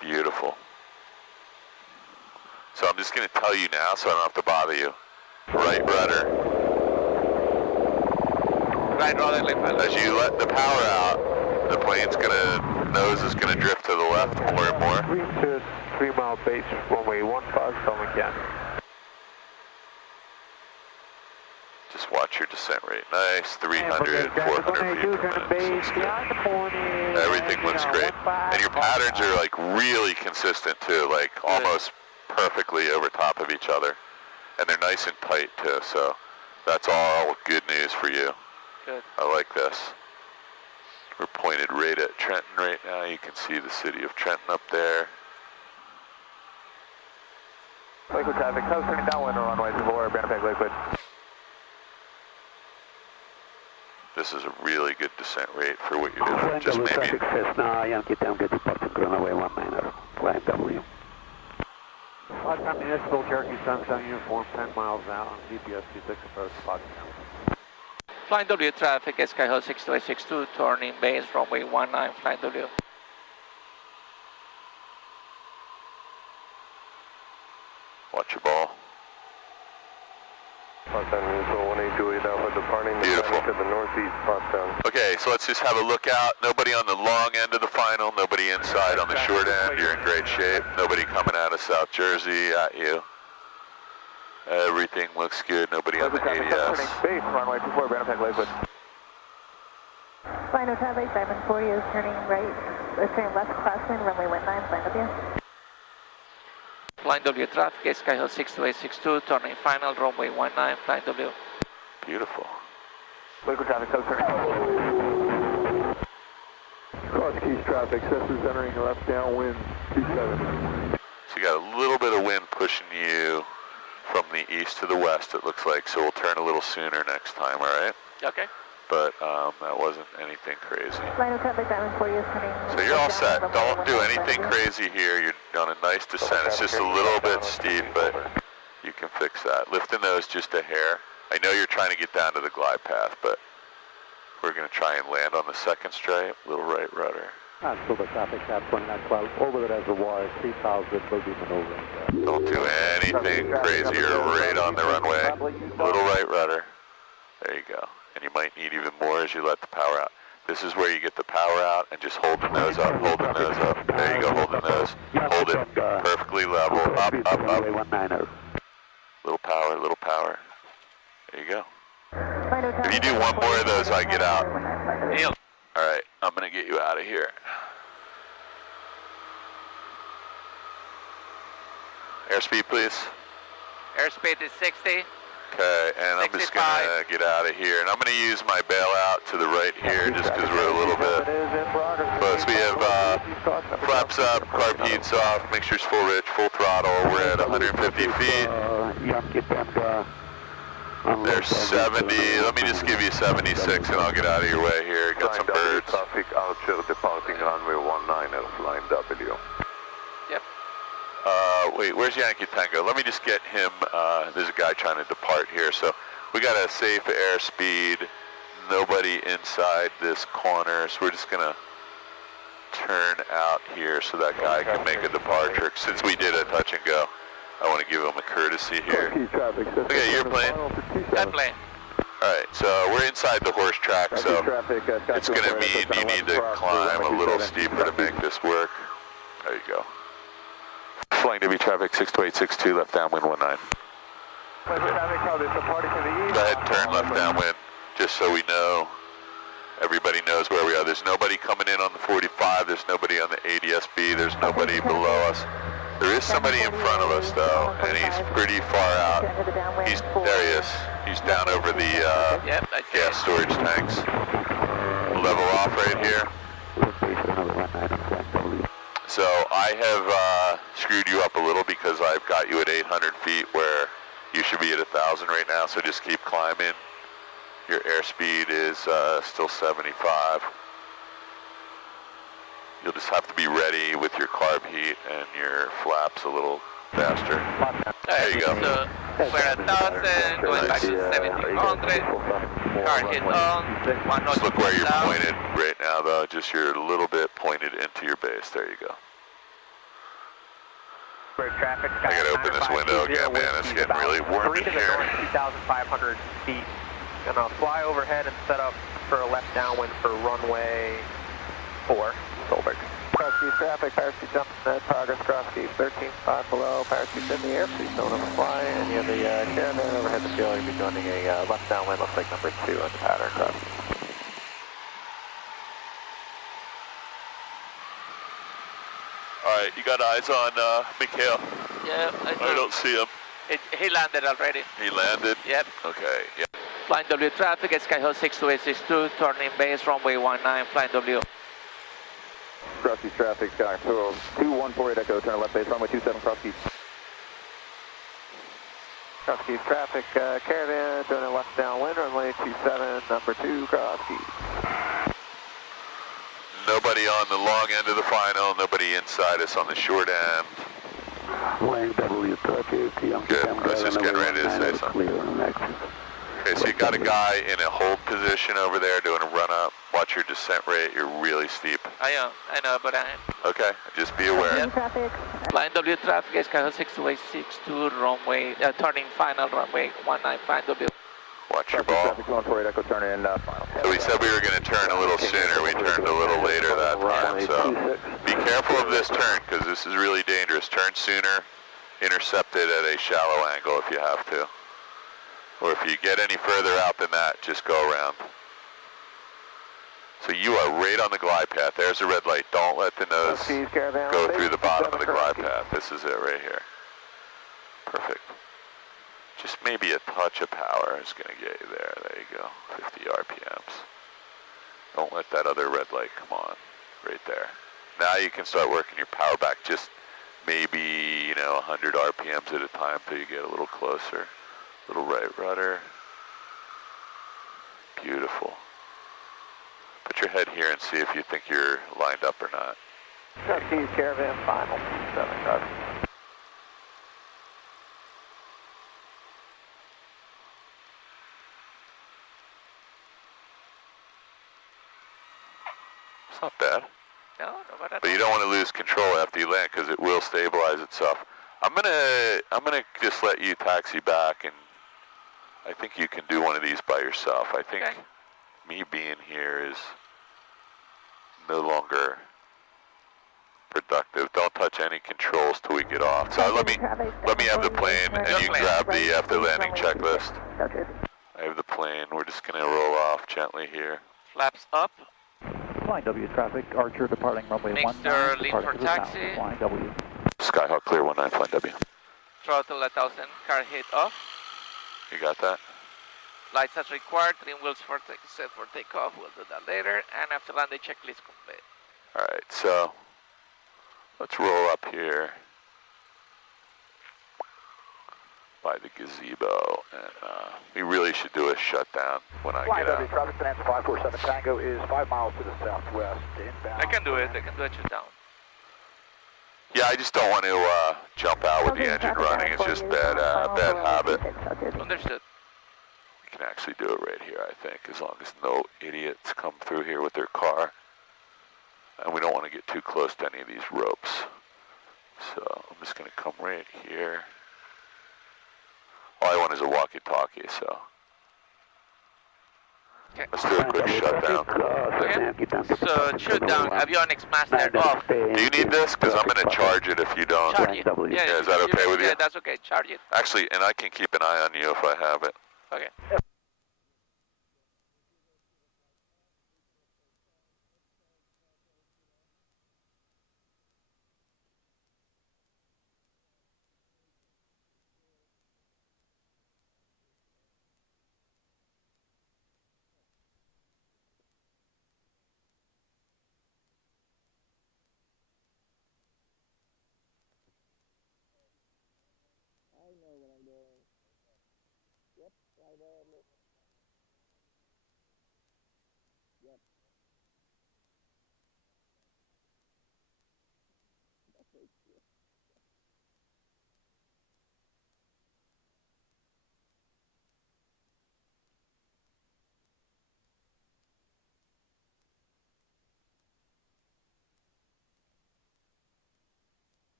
Beautiful. So I'm just going to tell you now so I don't have to bother you. Right rudder. Right rudder, As you let the power out, the plane's nose is going to drift to the left more and more. Green to 3 mile base, runway 15, Solomon Can. Just watch your descent rate. Nice, 300, 400 feet per minute. Everything looks great. And your patterns are like really consistent too, like almost perfectly over top of each other. And they're nice and tight too, so that's all good news for you. Good. I like this. We're pointed right at Trenton right now. You can see the city of Trenton up there. Lakewood traffic, code turning downwind on runway 24, Benefic, Lakewood. This is a really good descent rate for what you're doing. Just maybe. Traffic Cessna Yankee Tango departing runway 19, flying W. Foxtrot Municipal, Cherokee Sunshine Uniform, 10 miles out on GPS 26 approach, Foxtrot. Flying W traffic, Skyhawk 62862, turning base, runway 19, Flying W. Watch your ball. Potsdam, so 18 Juliet Alpha departing. Beautiful. To the northeast, Potsdam. Okay, so let's just have a look out. Nobody on the long end of the final, nobody inside on the short end. You're in great shape. Nobody coming out of South Jersey at you. Everything looks good. Nobody on the ADS. Space, runway 24, Brandon Lakewood. Flying traffic, Diamond 40 is turning right, turning left crosswind, runway 19, flying W. Flying W traffic, Skyhawk 62862, turning final, runway 19, flying W. Beautiful. Lakewood traffic, code turn. Cross Keys traffic, Cessna's entering left downwind 27. So you got a little bit of wind pushing you from the east to the west, it looks like, so we'll turn a little sooner next time, all right? Okay. But that wasn't anything crazy. Flying traffic, Diamond 40 is turning So you're all set. down, Don't do runway 19, anything flying W. crazy here. You're on a nice descent. It's just a little bit steep, but you can fix that. Lift the nose just a hair. I know you're trying to get down to the glide path, but we're going to try and land on the second stripe. Little right rudder. Silver traffic, cap 2912, over the reservoir, 3000, bogey maneuver. Don't do anything crazy. You're right on the runway. Little right rudder. There you go. And you might need even more as you let the power out. This is where you get the power out and just hold the nose up, hold the nose up. There you go, hold the nose. Hold it perfectly level, up, up, up. Little power, little power. There you go. If you do one more of those, I get out. Neil. All right, I'm going to get you out of here. Airspeed, please. Airspeed is 60. Okay, and I'm just going to get out of here. And I'm going to use my bailout to the right here just because we're a little bit close. We have flaps up, carb heats off, mixture's full rich, full throttle. We're at 150 feet. There's 70. Let me just give you 76 and I'll get out of your way here. Got some birds. Traffic, Archer departing runway 19, flying W. Wait, where's Yankee Tango? Let me just get him. There's a guy trying to depart here. So we got a safe airspeed. Nobody inside this corner. So we're just going to turn out here so that guy can make a departure. Since we did a touch and go, I want to give him a courtesy here. Okay, your plane. That plane. All right, so we're inside the horse track, so it's going to mean you need to climb a little steeper to make this work. There you go. Flying W traffic 62862, left downwind 19. Go ahead and turn left downwind, just so we know, everybody knows where we are. There's nobody coming in on the 45, there's nobody on the ADS-B, there's nobody below us. There is somebody in front of us though, and he's pretty far out. There he is. He's down over the gas storage tanks. Level off right here. So I have screwed you up a little because I've got you at 800 feet where you should be at 1,000 right now, so just keep climbing. Your airspeed is still 75. You'll just have to be ready with your carb heat and your flaps a little faster. There you go. So we're at 1,000, going back to 1,700. Car hit on. Just look where you're pointed right now, though. Just you're a little bit pointed into your base. There you go. I gotta open this window again, man. It's getting really warm in here. 2,500 feet. Gonna fly overhead and set up for a left downwind for runway 4, Solberg. Cross-keys traffic, parachute jump net, progress, cross-keys 13.5 below, parachute in the air, please don't overfly, and you have the caravan overhead the field, you'll be joining a left downwind, looks like number 2 on the pattern cross-keys. Alright, you got eyes on Mikhail? Yeah, I don't see him. He landed already. He landed? Yep. Okay, yeah. Flying W traffic, Skyhawk 62862, turning base, runway 19, flying W. Cross-keys traffic, Sky 2148 Echo, turn left base, runway 27, cross-keys. Cross-keys traffic, caravan, turning left downwind, runway 27, number 2, cross-keys. Nobody on the long end of the final, nobody inside us on the short end. Good, I was just getting ready to say something. Okay, so you got a guy in a hold position over there doing a run-up. Watch your descent rate, you're really steep. I know, but Okay, just be aware. Traffic, Flying W traffic, Skyhawk 628 to runway, turning final runway 19, flying W. Watch your ball. Going for it, Echo turn in final. So we said we were going to turn a little sooner. We turned a little later that time. So be careful of this turn because this is really dangerous. Turn sooner, intercept it at a shallow angle if you have to. Or if you get any further out than that, just go around. So you are right on the glide path. There's a red light. Don't let the nose go through the bottom of the glide path. This is it right here. Perfect. Just maybe a touch of power is going to get you there. There you go. 50 RPMs. Don't let that other red light come on. Right there. Now you can start working your power back just maybe, 100 RPMs at a time till you get a little closer. Little right rudder. Beautiful. Put your head here and see if you think you're lined up or not. Keys, Caravan, final. 7 guard. It's not bad. No, but But you don't want to lose control after you land because it will stabilize itself. I'm gonna just let you taxi back, and I think you can do one of these by yourself. I think me being here is no longer productive. Don't touch any controls till we get off. So let me have the plane, and you grab the after landing checklist. I have the plane. We're just gonna roll off gently here. flaps up. Flying W traffic, Archer departing runway 19. Mixer lean for taxi. Flying W. Skyhawk clear 19, flying W. Throttle 1000, car hit off. You got that? Lights as required, trim wheels set for takeoff. We'll do that later. And after landing checklist complete. All right, so let's roll up here by the gazebo, and we really should do a shutdown when I get out. Traffic Finance 547 Tango is 5 miles to the southwest, inbound. I can do it shut down. Yeah, I just don't want to jump out with the engine running. It's just bad habit. Understood. We can actually do it right here, I think, as long as no idiots come through here with their car. And we don't want to get too close to any of these ropes. So I'm just going to come right here. All I want is a walkie-talkie, so let's do a quick shutdown. So shutdown, avionics master off. Do you need this? Because I'm going to charge it if you don't. Charge it. Yeah, is that okay with you? Yeah, that's okay. Charge it. Actually, and I can keep an eye on you if I have it. Okay.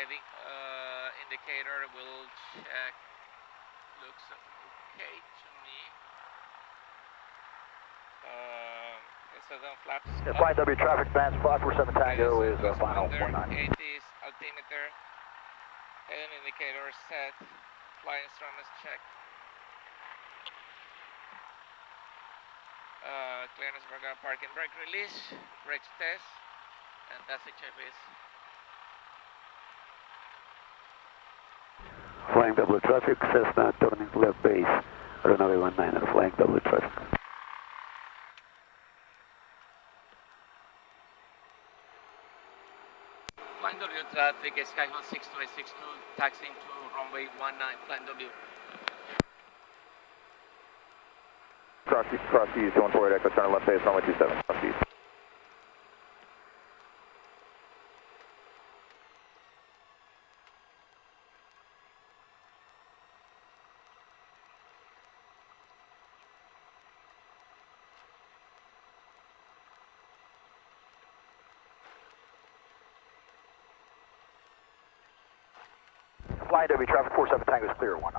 heading. Indicator will check. Looks okay to me. So then flaps. Flight W traffic band spot 47 Tango is final 19. 80s altimeter. Heading indicator set. Flying instruments check. Clearance for car parking brake release. Brakes test. And that's HIVs. Flying W traffic, Cessna turning left base, runway 19er, flying W traffic. Flying W traffic, Skyhawk 62862, taxiing to runway 19, Flying W. Cross East, 148, echo, turn left base, runway 27, cross East. Flying W traffic 47 Tango is clear 19.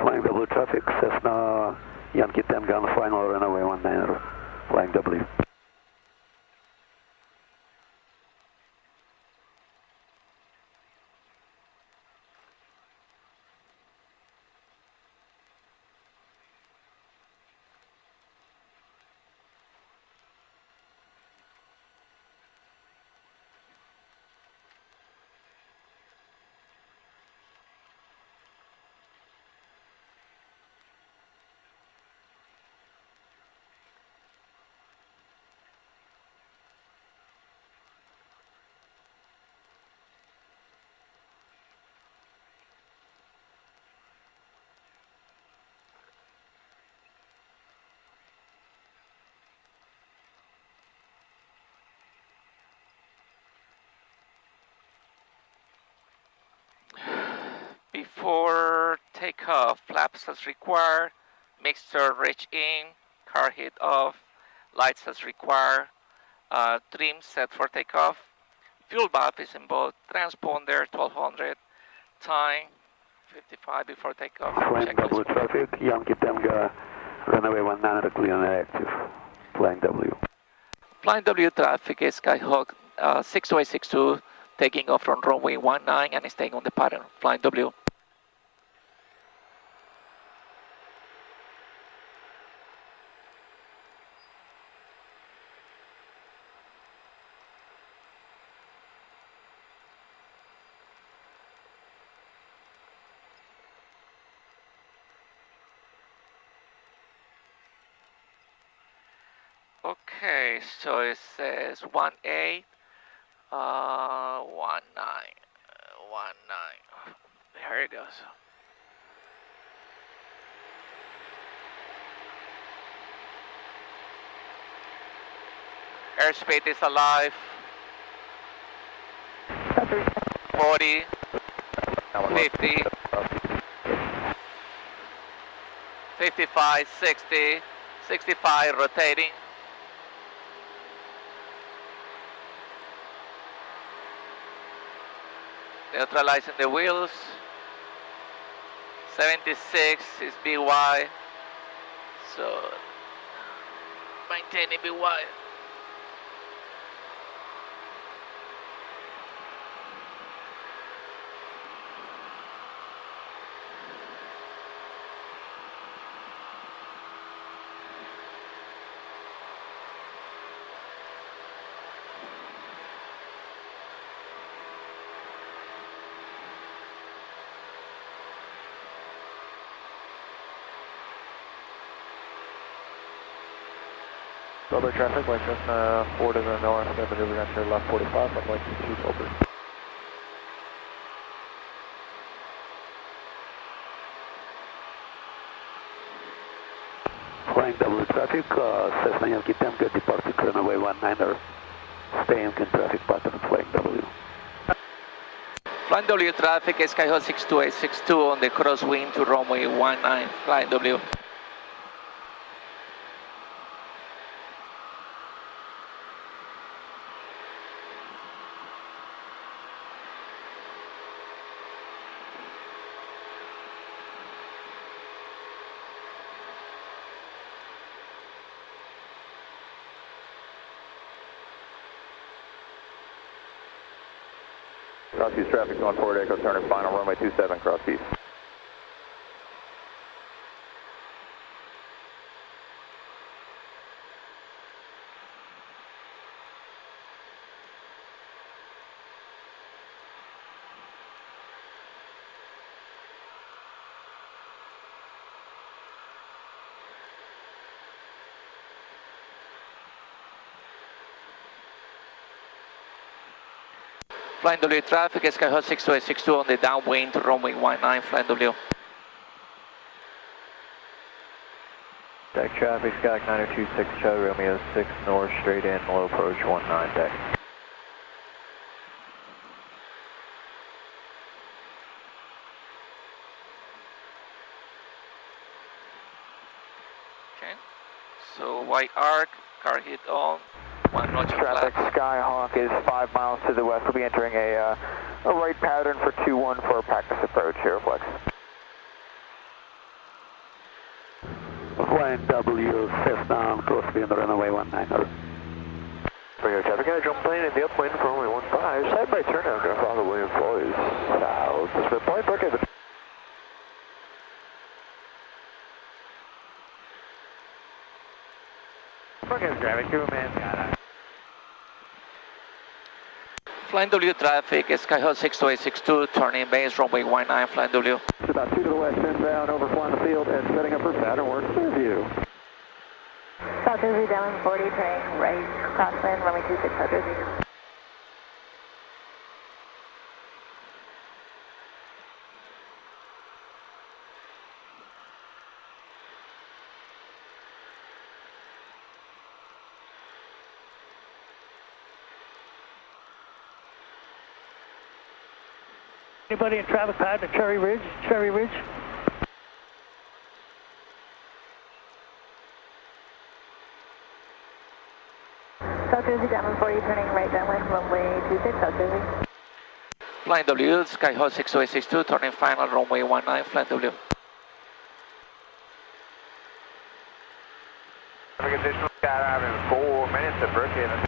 Flying W traffic, Cessna Yankee 10 gun final runway 19er, flying W. Before takeoff, flaps as required, mixture reach in, car heat off, lights as required, trim set for takeoff, fuel bath is in both, transponder 1200, time 55 before takeoff. Flying W traffic, Yankee 10 gun, runway 19er, clear and active, flying W. Flying W traffic is Skyhawk 62862, taking off from runway 19 and staying on the pattern, flying W. Okay, so it says 18, 19, 19. Here it goes. Airspeed is alive. 40, 50, 55, 60, 65, rotating. Neutralizing the wheels. 76 is BY. So maintaining BY. Other traffic, like Cessna 4 to the north, maneuvering on your left 45, runway 22 over. Flying W traffic, Cessna Yankee 10 gun departing runway 19er, staying in traffic pattern, flying W. Flying W traffic, Skyhawk 62862 on the crosswind to runway 19, Flying W. Cross-east traffic going forward, Echo, turning final, runway 27, cross-east. Flying W traffic, Skyhawk 62862 on the downwind to runway 19, Flying W. Deck traffic, Skyhawk 9026, Charlie Romeo 6 north, straight in, low approach 19 deck. Okay, so white arc, car hit on, 1 notch of Traffic, flat. Skyhawk is 5 miles to the west. We'll be entering a right pattern for 2-1 for a practice approach, Aeroflex. Flying W, Cessna, crosswind, runway 19. Bring traffic, got a jump plane in the upwind for only 15. Side by turnout, going to follow William Floyd south. This is point, okay. Traffic, 2 man. Flying W traffic, Skyhawk 62862, turning base, runway 19, Flying W. It's about 2 to the west, inbound, overflying the field, and setting up for pattern work review. South Jersey, down 40, turning right, crosswind, runway 26, South Jersey. Anybody in traffic pattern at Cherry Ridge? Cherry Ridge? South Jersey, down 40, turning right downwind, runway 26, South Jersey. Flying W, Skyhawk 62862, turning final, runway 19, Flying W. Traffic additional skydiving 4 minutes at Brookhaven.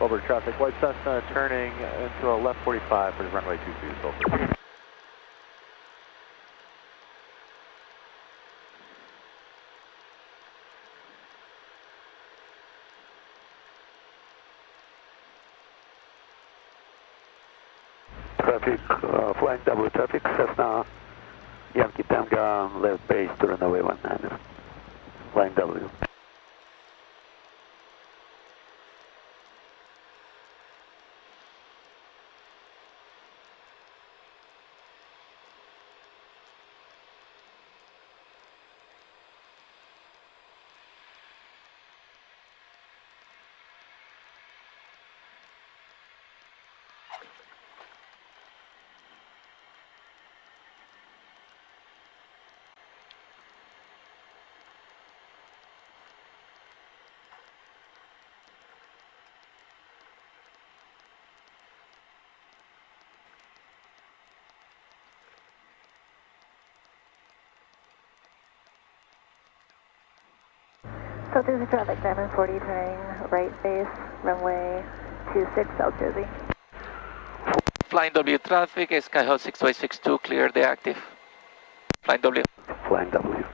Over traffic, White Cessna turning into a left 45 for the runway 22, Sulphur. Traffic, flying W traffic, Cessna, Yankee Tango, left base to runway 19. Flying W. South Jersey traffic, Diamond 40, turning right base, runway 26, South Jersey. Flying W traffic, Skyhawk 62862, clear the active. Flying W. Flying W.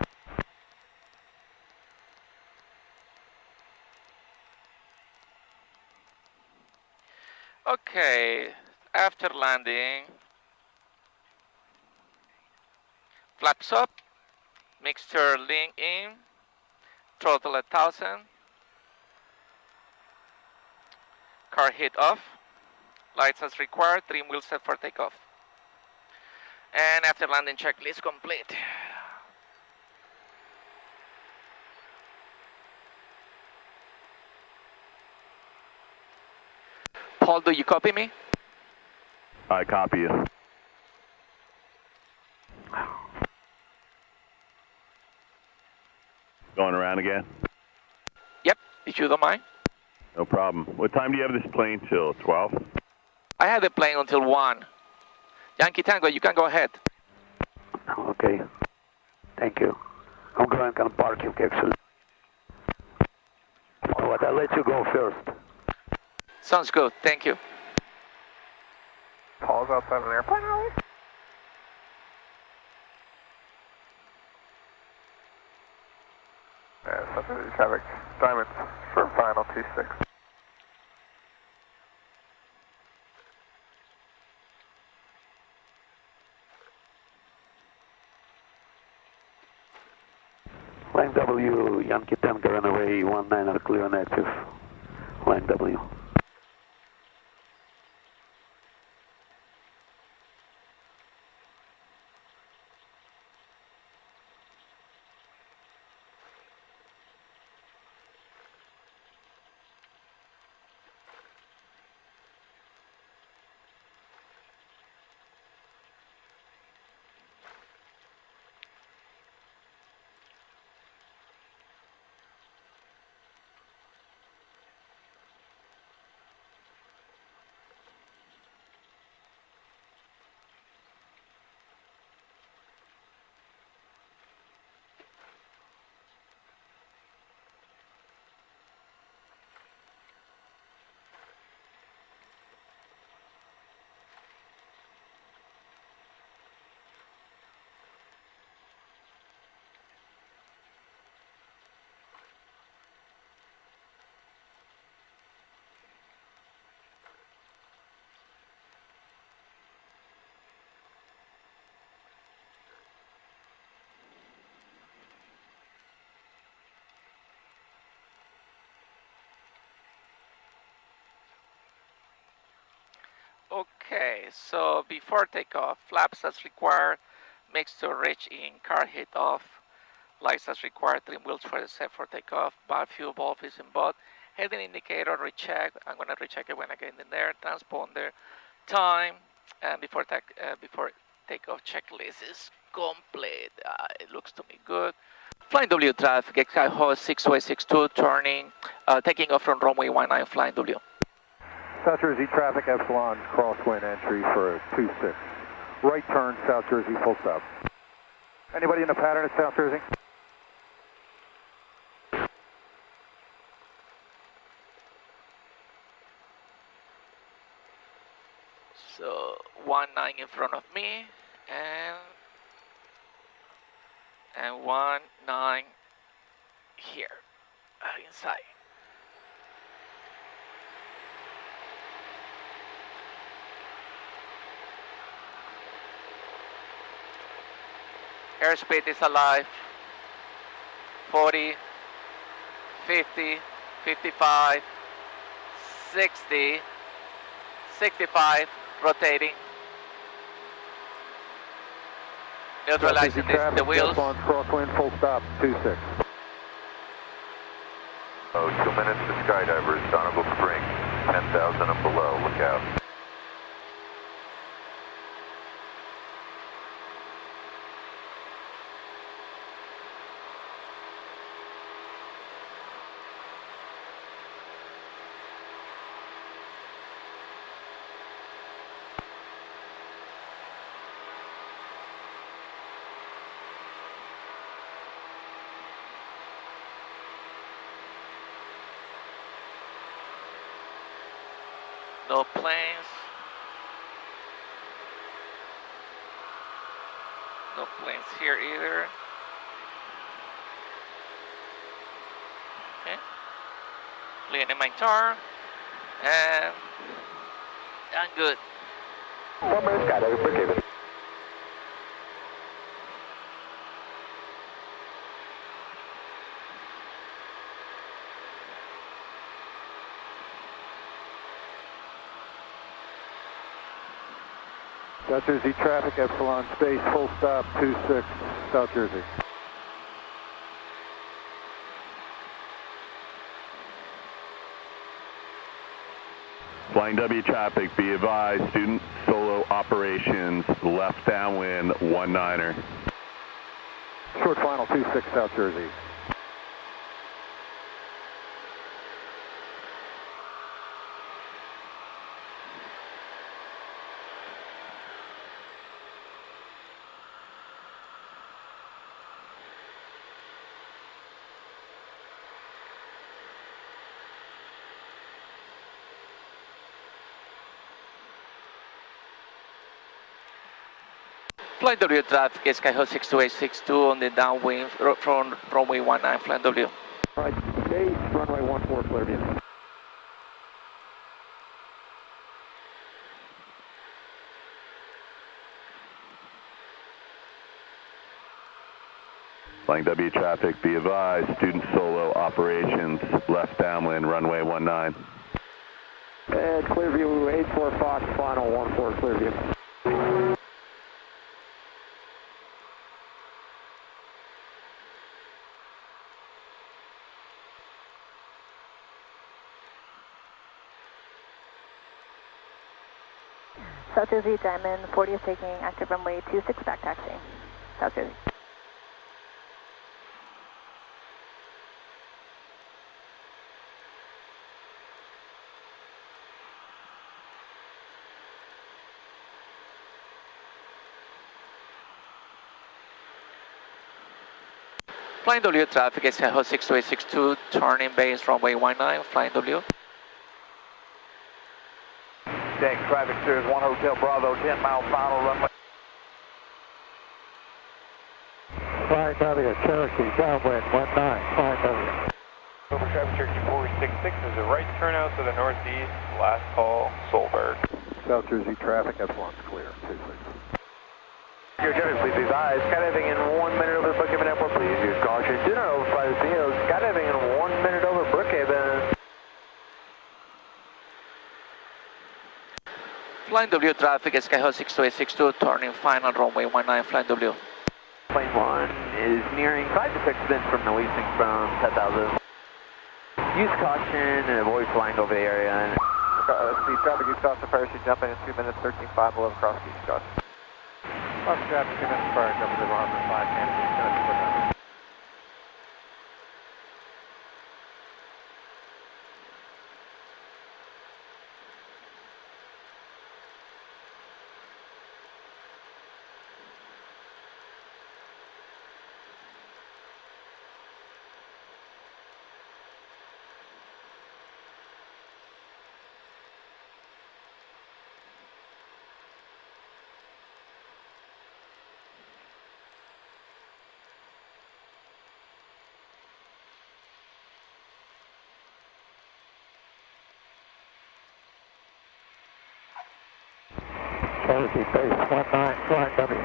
Okay, after landing, flaps up, mixture link in, throttle at 1000, car hit off, lights as required, trim wheel set for takeoff. And after landing checklist complete. Paul, do you copy me? I copy you. Going around again? Yep, if you don't mind. No problem. What time do you have this plane till? 12? I have the plane until 1. Yankee Tango, you can go ahead. Okay. Thank you. I'm going to park you, actually. All right, I'll let you go first. Sounds good, thank you. Paul's outside an airplane, are we? South Jersey traffic, Diamond for final 26. Line W, Yankee Tango, runway 19 are clear and active. Line W. Okay, so before takeoff, flaps as required, mix to reach in, car heat off, lights as required, trim wheels for set for takeoff, valve fuel bulb is in both, heading indicator recheck, I'm gonna recheck it when I get in there, transponder, time, and before takeoff checklist is complete. It looks to me good. Flying W traffic, Sky host 6862, turning, taking off from runway 19, flying W. South Jersey traffic, Epsilon, crosswind entry for 26. Right turn, South Jersey, full stop. Anybody in the pattern at South Jersey? So 19 in front of me, and 19 here, inside. Airspeed is alive. 40, 50, 55, 60, 65, rotating. Neutralizing the wheels. Crosswind, full stop, 26. Oh, 2 minutes to skydivers, Donegal Springs, 10,000 and below, look out. No planes. No planes here either. Okay. Clearing my turn. And I'm good. 1 minute skydive, forgiven. South Jersey traffic, Epsilon space, full stop, 26, South Jersey. Flying W traffic, be advised, student solo operations, left downwind, 19er. Short final 26 South Jersey. Flying W traffic, Skyhawk 62862 on the downwind from runway 19, Flying W. Right, base, runway 14, clear view. Flying W traffic, be advised, student solo operations, left downwind, runway 19. And clear view, 84 Fox, final 14, clear view. South Jersey, Diamond 40 is taking active runway 26 back taxi. South Jersey. Flying W traffic, Skyhawk 62862, turning base runway 19, Flying W. Deck traffic, Sirius 1 Hotel Bravo, 10 mile final runway. Flying W, Cherokee, downwind, 19, Flying W. Over traffic, Cherokee 466 is a right turnout to the northeast, last call, Solberg. South Jersey traffic, Epsilon's clear, 26. Your traffic, please be advised. Skydiving in 1 minute over Brookhaven Airport, please use caution. Do not overfly the field. Skydiving in 1 minute over Brookhaven. Flying W traffic, Skyhawk 62862, turning final runway 19, Flying W. Plane 1 is nearing 5 to 6 spins from releasing from 10,000. Use caution and avoid flying over the area. Speed traffic, use caution, parachute jumping in 2 minutes, 13.5 below cross speed, caution. Cross traffic, 2 minutes prior, cover the runway 5, canopy, Cherokee, base, 19, Flying W.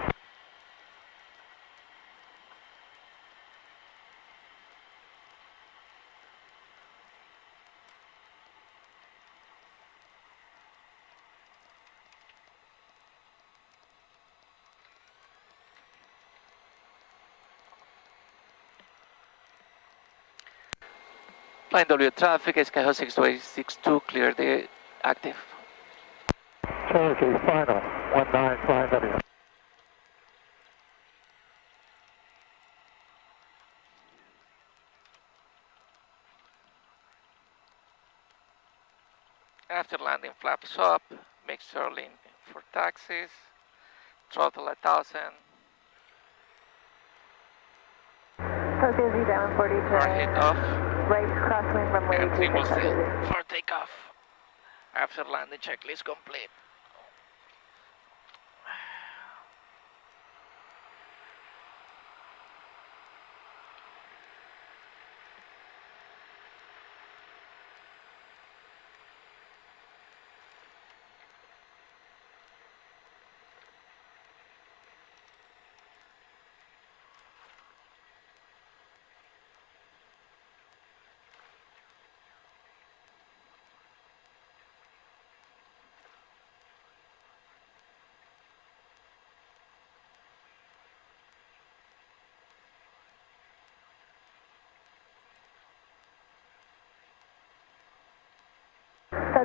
Flying W traffic, Skyhawk 62862, clear the active. Cherokee, final, 19, Flying W. After landing, flaps up, mixer lane for taxis, throttle 1000, South Jersey, Diamond 40 turn hit turn off, right crosswind runway and 26 signal South still Jersey. for takeoff. After landing, checklist complete.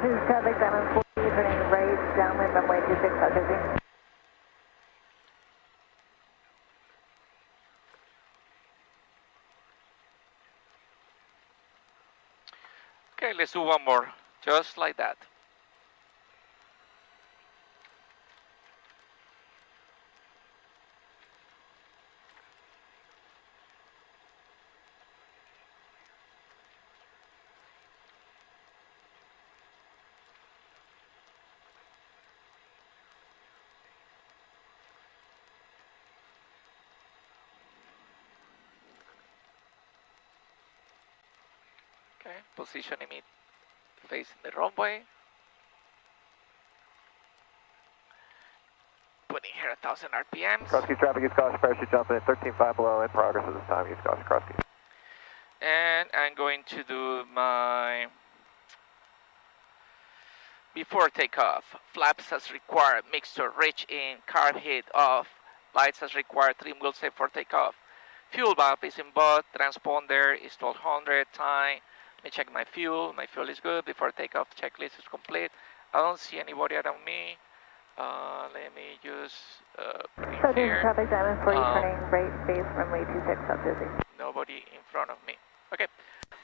Southeast traffic, Diamond 40, turning right, downwind runway 26, South Jersey. Okay, let's do one more, just like that. Okay, positioning it facing the runway. Putting here 1,000 RPMs. Cross-key traffic, East Coast, parachute jumping at 13.5 below, in progress at this time, East Coast, cross-key. And I'm going to do my before takeoff. Flaps as required, mixture rich in carb heat off. Lights as required, trim wheel safe for takeoff. Fuel valve is in both, transponder is 1200, time. Let me check my fuel is good. Before takeoff, checklist is complete. I don't see anybody around me. Let me use Southeast here. traffic, Diamond 40, turning right, base runway 26, South Jersey. Nobody in front of me. Okay.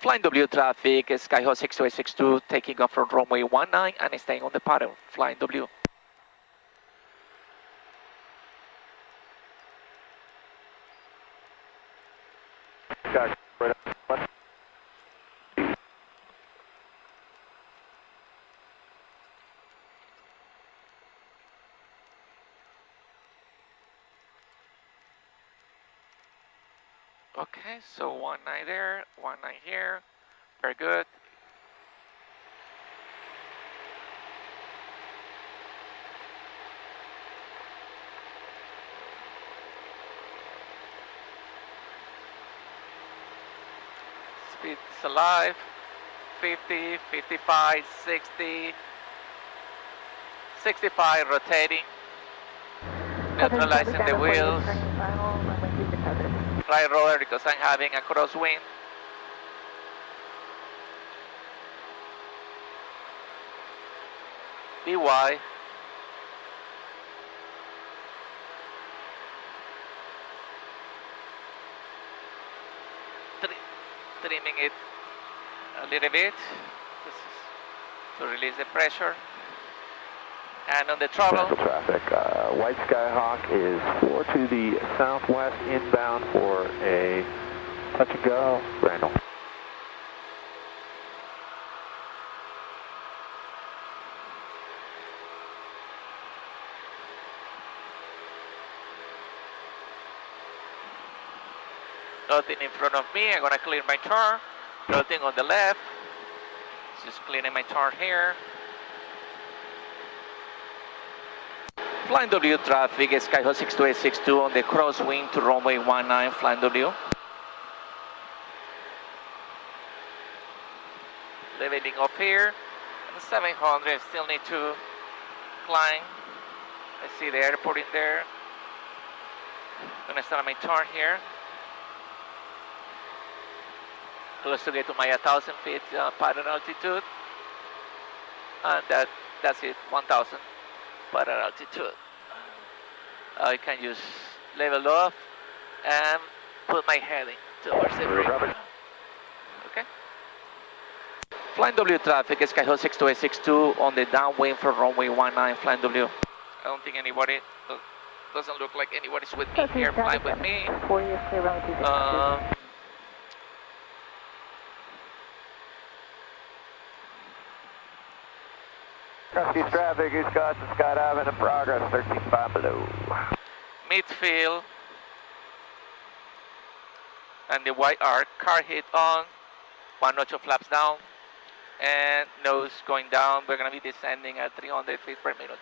Flying W traffic, Skyhawk 6262, taking off from runway 19 and staying on the pattern. Flying W. Got right up. Okay, so 19 there, 19 here. Very good. Speed is alive. 50, 55, 60, 65 rotating. Neutralizing the wheels. Right roller because I'm having a crosswind. DY. Trimming it a little bit. This is to release the pressure. And on the throttle. Central traffic, White Skyhawk is 4 to the southwest inbound for a touch and go. Randall. Nothing in front of me. I'm gonna clear my turn. Nothing on the left. Just clearing my turn here. Flying W traffic, Skyhawk 6262 on the crosswind to runway 19, Flying W. Leveling off here. And 700, still need to climb. I see the airport in there. Gonna start my turn here. Close to get to my 1,000 feet pattern altitude. And that's it, 1,000 pattern altitude. I can just level off and put my heading towards the bridge. Okay. Flying W traffic, Skyhawk 6262 on the downwind for runway 19, Flying W. I don't think anybody, doesn't look like anybody's with me here, flying with me. 40 is clear, runway 26. Cross-key traffic, East Coast and skydiving in progress, 13.5 below. Midfield. And the white arc, car hit on, 1 notch of flaps down, and nose going down. We're going to be descending at 300 feet per minute.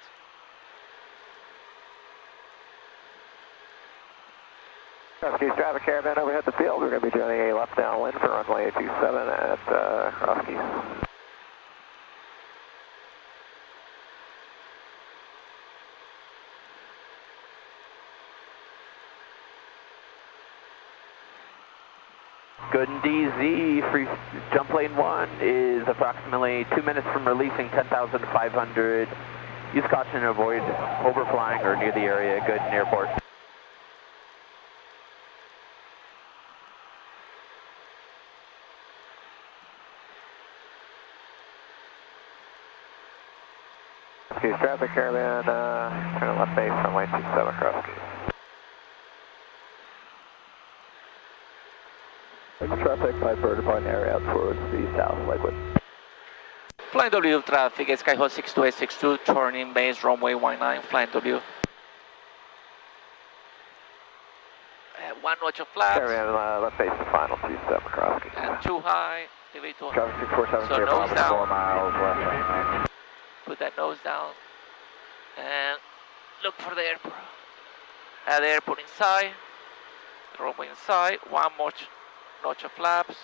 Cross-key traffic, caravan overhead the field. We're going to be joining a left downwind for runway 27 at Cross-key. Good and DZ, free jump lane 1 is approximately 2 minutes from releasing 10,500. Use caution to avoid overflying or near the area. Good in airport. Keys traffic, Caravan, turn left base, runway 27, cross keys. Traffic, Piper, departing area out towards the south, Lakewood. Flying W traffic, Skyhawk 6262, turning base, runway 19, flying W. One notch of flaps. Caravan, left base to final, 27, cross keys. And too high, delay too high. Traffic 647, So clear nose for down. 4 miles left. Put that nose down and look for the airport. Add the airport inside, the runway inside, one more notch of flaps.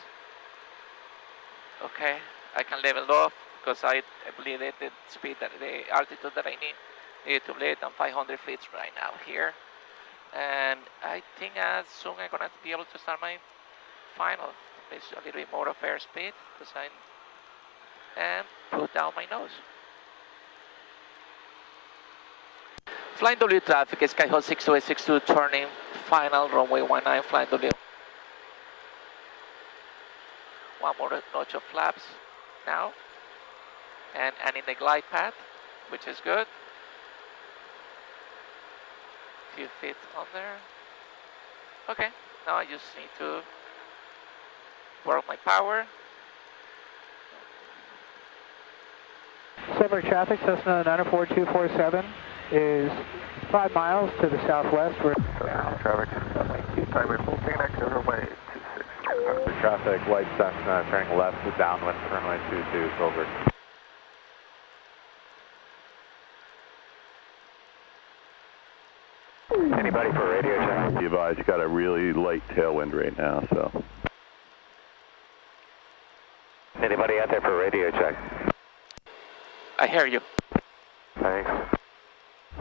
Okay, I can level off because I believe that the speed, that the altitude that I need to lay than 500 feet right now here. And I think as soon I'm gonna be able to start my final, basically a little bit more of airspeed because and put down my nose. Flying W traffic, Skyhawk 6262, turning final, runway 19, flying W. One more notch of flaps now, and in the glide path, which is good. Few feet on there. Okay, now I just need to work my power. Silver traffic, Cessna 94247 is 5 miles to the southwest. Traffic, timing full Phoenix, runway 26. Traffic, white Cessna, turning left to downwind, runway 22, over. Anybody for radio check? Be advised, you got a really light tailwind right now, so. Anybody out there for radio check? I hear you. Thanks.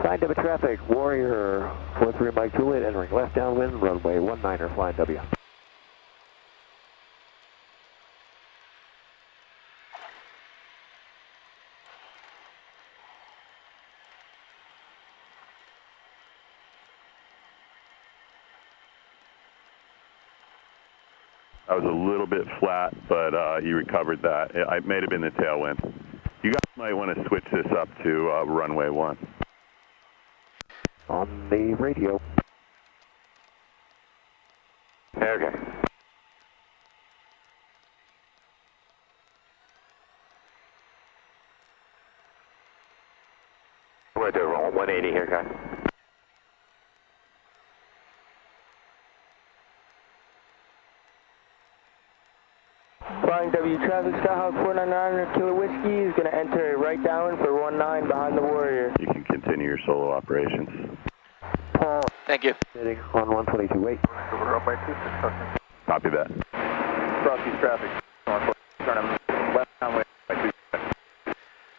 Flying W traffic, Warrior 43 Mike Juliet entering left downwind, runway 19er, flying W. I was a little bit flat, but you recovered that. It may have been the tailwind. You guys might want to switch this up to runway 1. On the radio. Okay. We're going to roll 180 here, guys. Flying W traffic, Skyhawk 499 Kilo Whiskey is going to enter right downwind for 19 behind the Warrior. You can continue your solo operations. Paul, Thank you. heading on 122.8. Runway 26, Copy that. Cross-keys traffic, turning left downwind,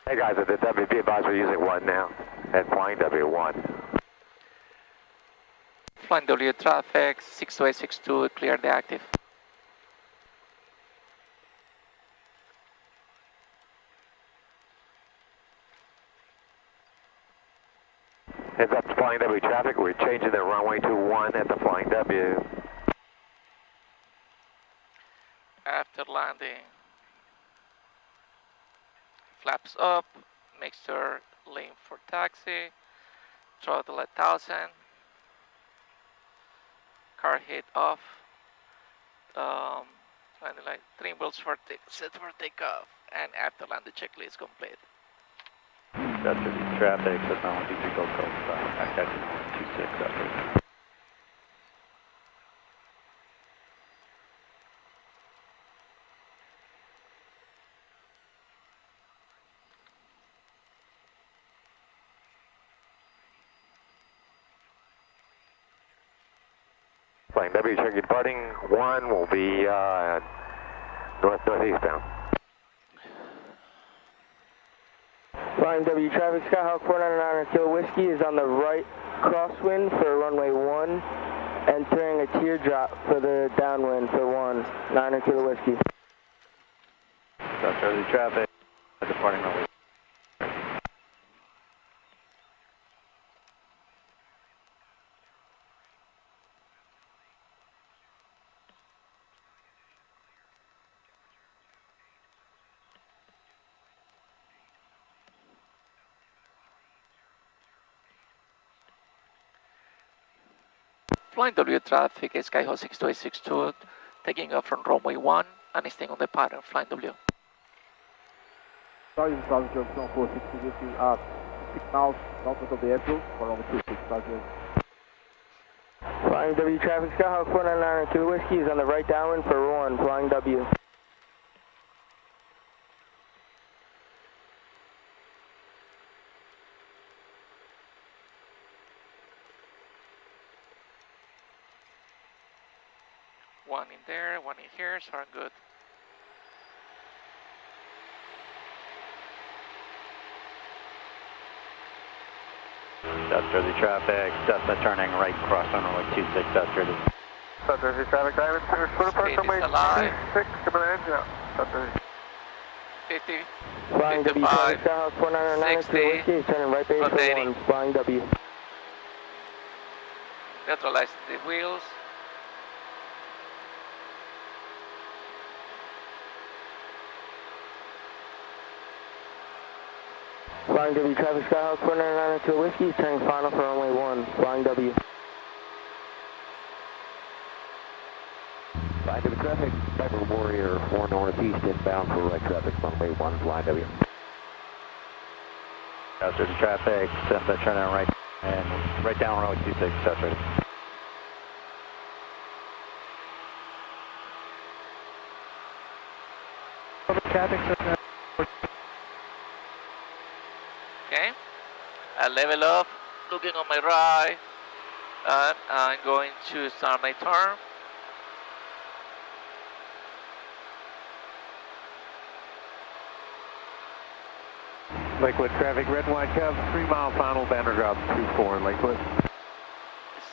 Hey guys, at the WB advisor, we're using 1 now, and flying W1. Flying W traffic, 6262, clear the active. Heads up to flying W traffic, we're changing the runway to 1 at the flying W. After landing, flaps up, mixture lane for taxi, throttle 1000, car heat off, landing light, trim wheels for set for takeoff, and after landing checklist complete. That's traffic, that's not 123 Gold Coast, back at 26 after. Flying W, check your departing. 1 will be northeast bound. Flying W traffic, Skyhawk 499 Kilo Whiskey is on the right crosswind for runway 1 Entering a teardrop for the downwind for 1, 9 Kilo Whiskey. South Jersey traffic, departing runway. Flying W traffic, Skyhawk 62862, taking off from runway 1 and staying on the pattern, Flying W. Sorry, South Jersey 460, 6 miles north of the airfield, for runway 26, South Jersey. Flying W traffic, Skyhawk 499 Kilo Whiskey is on the right downwind for 1, Flying W. One in there, one in here, so I'm good. South Jersey traffic, Cessna turning right cross on runway 26, South Jersey. South Jersey traffic, Diamond 2, split approach runway 26, coming in engine out, South Jersey. 50, Flying W 55, traffic, Skyhawk 499 Kilo Whiskey is turning right base rotating. for 1, Flying W. neutralizing the wheels. Flying W traffic, Skyhawk 499 Kilo Whiskey is turning final for runway 1, Flying W. Flying W traffic, Cyber Warrior 4 northeast inbound for right traffic, runway 1, Flying W. South Jersey traffic, Cessna turning right, and right down runway 26, South Jersey. Traffic, Okay, I level up, looking on my right, and I'm going to start my turn. Lakewood traffic, red and white cab, 3 mile final, banner drop 24 in Lakewood.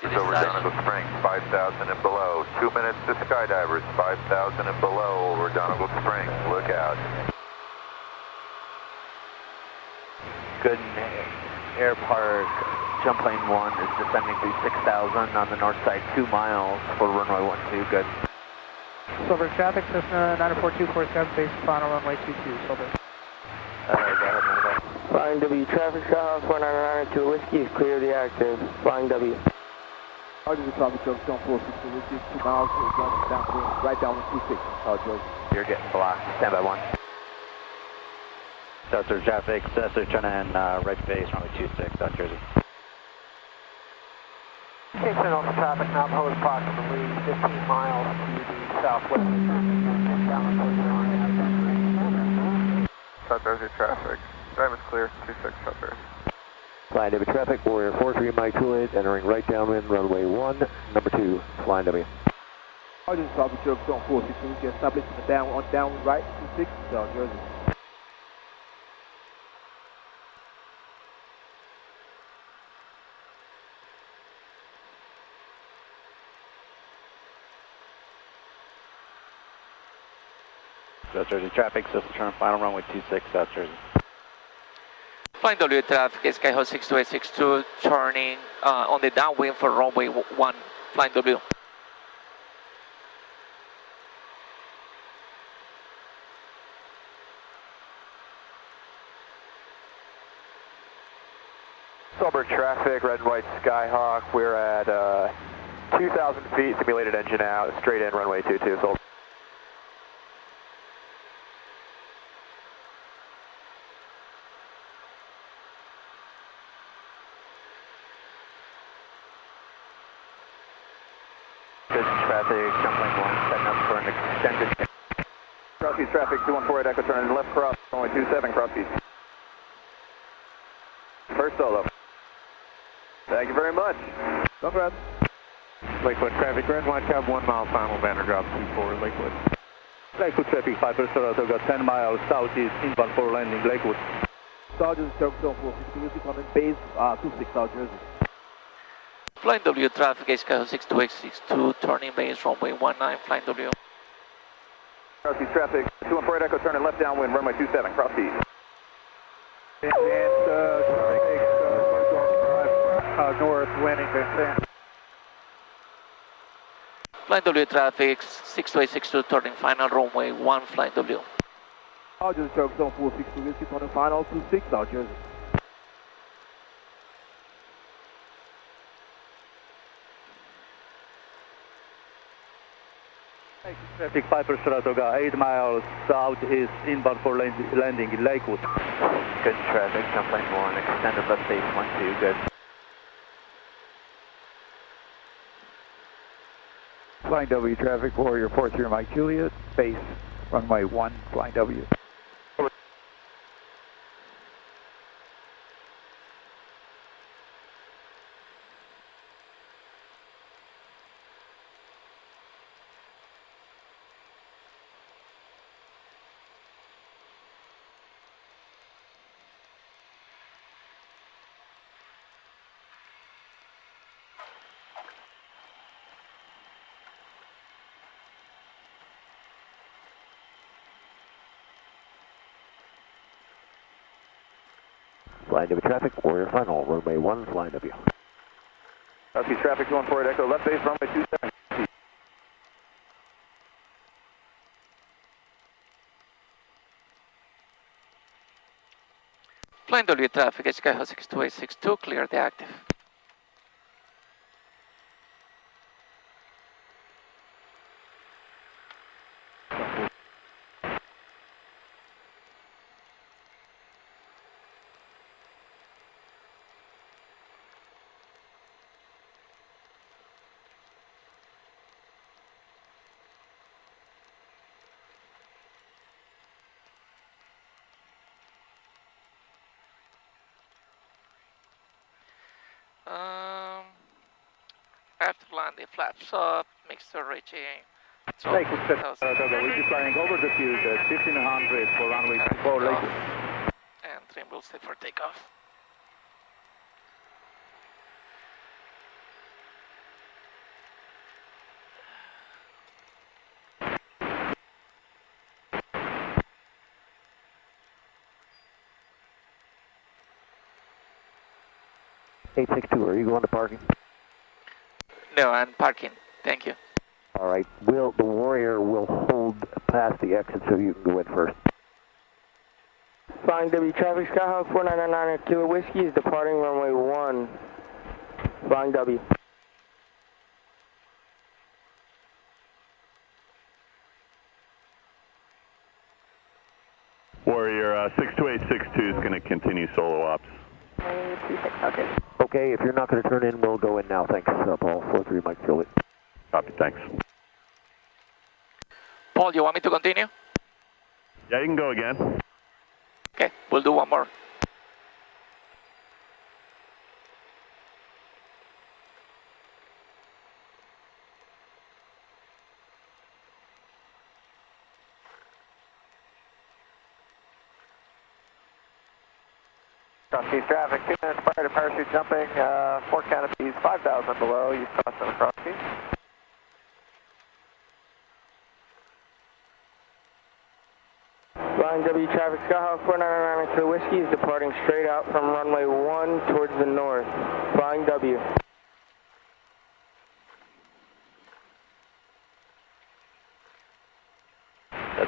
Over Donegal Springs, 5,000 and below. 2 minutes to skydivers, 5,000 and below over Donegal Springs. Look out. Good Air Park, jump lane 1 is descending through 6,000 on the north side, 2 miles for runway 12, good. Silver traffic, Cessna 94247, base final runway 22, Silver. Go ahead, Mango. Flying W traffic, Skyhawk 499 Kilo Whiskey is clear of the active, Flying W. South Jersey traffic, Joe Stone 460, which is 2 miles, downwind, right downwind 26, South Jersey. You're getting blocked, stand by 1. South Jersey traffic, Cessna turning right base, runway 26, South Jersey. Cape Canaveral traffic now holds approximately 15 miles to the southwest. South Jersey traffic, Diamond's clear, 26 South Jersey. Flying W traffic, Warrior 43 Mike 28, entering right downwind, runway 1, number 2, Flying W. South Jersey traffic, Joe Stone 460, we can establish the downwind right, 26, South Jersey. South Jersey traffic, Cessna turn final runway 26, South Jersey. Flying W traffic, Skyhawk 62862, turning on the downwind for runway 1, Flying W. Silver traffic, red and white Skyhawk, we're at 2,000 feet, simulated engine out, straight in runway 22, Silver. Traffic, jump lane 1, setting up for an extended... Cross-east traffic, 214 Echo turn left cross, runway 27, cross-east. First solo. Thank you very much. Congrats. Lakewood traffic, red and white cab, 1 mile final, banner drop 24, Lakewood. Lakewood traffic, Piper Saratoga, 10 miles southeast, inbound for landing, Lakewood. South Jersey, Stone 460, on base 26, South Jersey. Flying W traffic, Skyhawk 62X62, turning base, runway 19, flying W. Cross traffic, 214 Echo, turning left downwind, runway 27, cross east. North, landing Van Flying W traffic, 62X62, turning final, runway 1, flying W. Audio Charles zone 462 Whiskey, turning final, 26, South Jersey. Traffic Piper Saratoga, 8 miles southeast, inbound for landing in Lakewood. Good traffic, jump lane 1, extended left base 12, good. Flying W traffic, Warrior 43 Mike Juliet, base runway 1, flying W. Flying W traffic, Warrior final, runway 1, flying W. Southeast traffic, 214 Echo, left base, runway 27. Flying W traffic, Skyhawk 62X62, clear the active. After landing, flaps up, mixture reaching. Lakewood, Saratoga, we'll be flying over the field at 1500 for runway 24 Lakewood. And trim will set for takeoff. Are you going to parking? No, I'm parking. Thank you. All right. The Warrior will hold past the exit so you can go in first. Flying W traffic, Skyhawk 499 Kilo Whiskey is departing runway 1, flying W. Warrior 62862 is going to continue solo ops. 26, okay. Okay, if you're not going to turn in, we'll go in now. Thanks, Paul. 43 Mike Juliet. Copy, thanks. Paul, you want me to continue? Yeah, you can go again. Okay, we'll do one more. Cross-keys traffic, 2 minutes prior to parachute jumping, 4 canopies, 5,000 below, use caution on cross-keys. Flying W traffic, Skyhawk 499 Kilo Whiskey is departing straight out from runway 1 towards the north, flying W.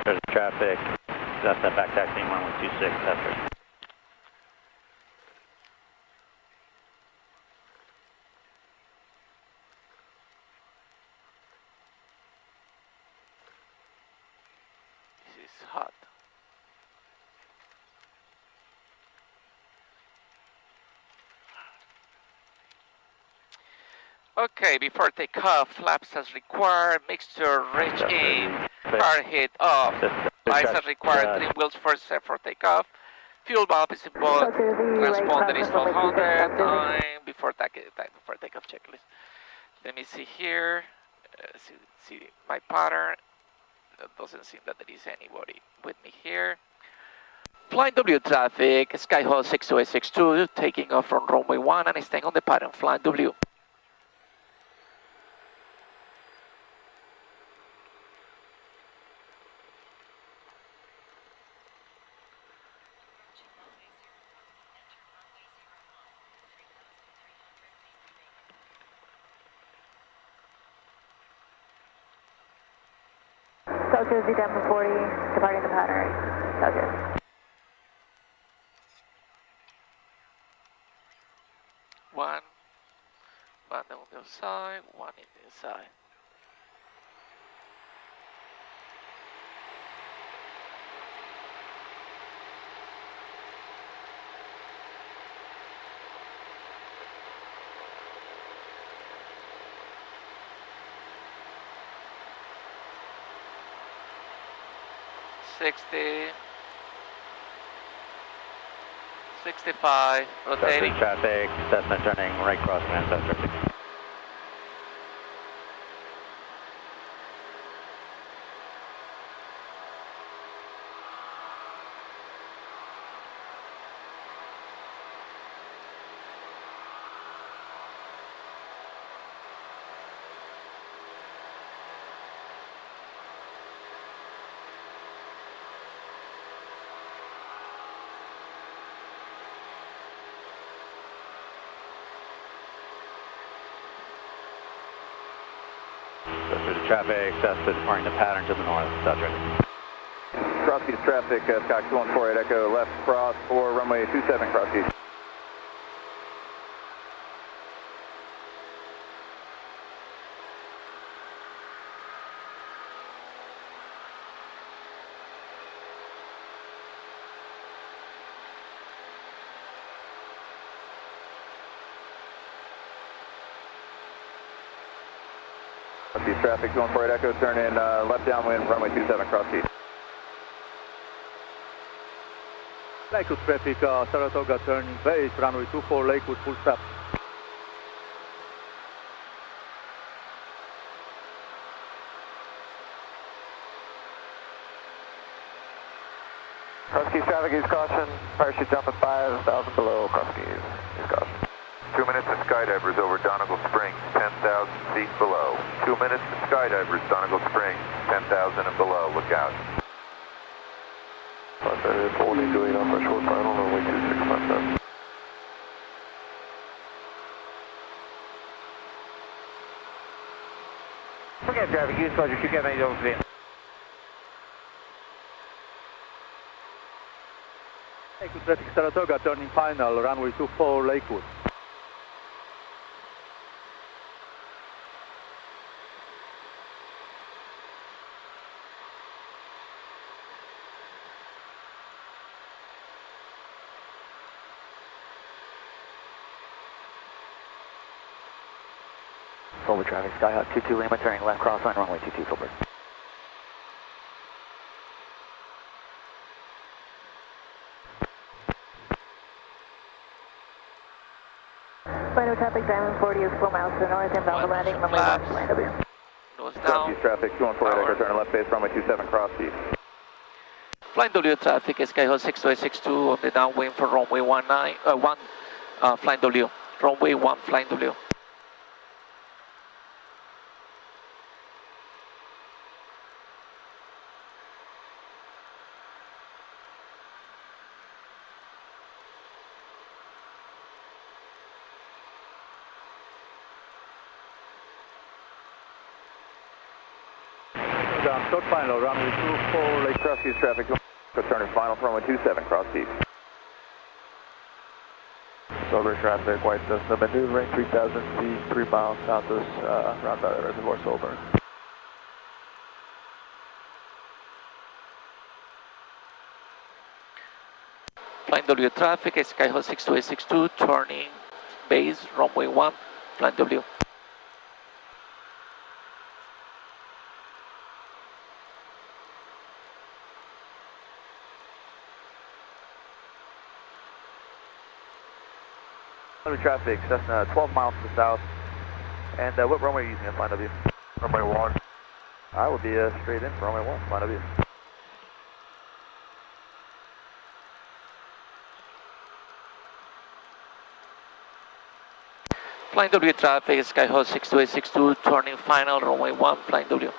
That's traffic. That's that back taxiing 1126. That's right. This is hot. Okay, before takeoff, flaps as required, mixture reach in, car hit off. Lights as required, trim wheels first set for takeoff. Fuel bulb is involved, transponder is 1200, time before takeoff checklist. Let me see here, see my pattern. It doesn't seem that there is anybody with me here. Flying W traffic, Skyhawk 62862, taking off from runway 1 and staying on the pattern, flying W. South Jersey, Diamond 40, departing the pattern, South Jersey. One on the other side, one in the inside. $60, $65, rotating. Traffic, Cessna turning right cross Manchester. Traffic, Cessna departing the pattern to the north, South Jersey. Cross east traffic, Sky 214 Echo, left cross for runway 27 cross east. East traffic, 214 Echo, turn in left downwind, runway 27 cross east. Lakewood traffic, Saratoga turning base, runway 24 Lakewood, full stop. Cross Keys traffic, east caution, parachute jump at 5,000 below, cross Keys, east caution. 2 minutes to skydivers over Donegal Springs, 10,000 feet below. 2 minutes to skydivers, Donegal Springs, 10,000 and below. Look out. It's only doing off our short final, runway 2657. Okay, traffic, use closure, 2 Kevin, over to Lakewood traffic, Saratoga turning final, runway 24 Lakewood. Silver traffic, Skyhawk 22 Lima turning left cross line, runway 22 Silver. Plano traffic, Diamond 40 is 4 miles to the north, inbound for landing, runway 1, flying W. Nose Cross down. east traffic, 214 Echo, turn left base, runway 27 cross east. Flying W traffic, Skyhawk 6282 on the downwind for runway 1, flying W. Runway 1, flying W. Short final, runway 24 Lake. Cross east traffic, turn final for runway 27 cross east. Silver traffic, white Cessna, maneuvering 3,000 feet, 3 miles southwest, roundabout reservoir, Silver. Flying W traffic, Skyhawk 6282 turning base, runway 1, flying W. Traffic, Cessna 12 miles to the south. And what runway are you using at Flying W? Runway 1. I will be straight in for runway 1, Flying W. Flying W traffic, Skyhawk 6282 turning final, runway 1, flying W.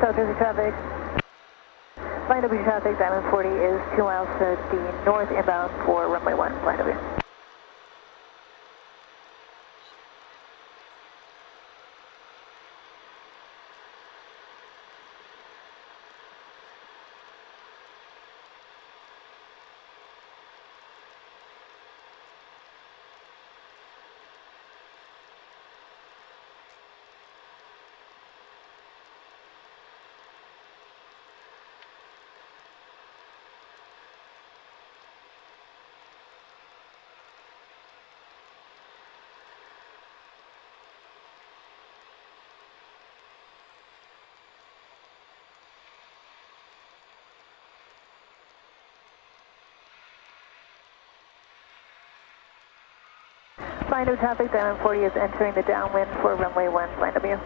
South Jersey traffic. Flying W traffic, Diamond 40 is 2 miles to the north, inbound for runway 1, flying W. Flying W traffic, Diamond 40 is entering the downwind for runway 1, Flying W.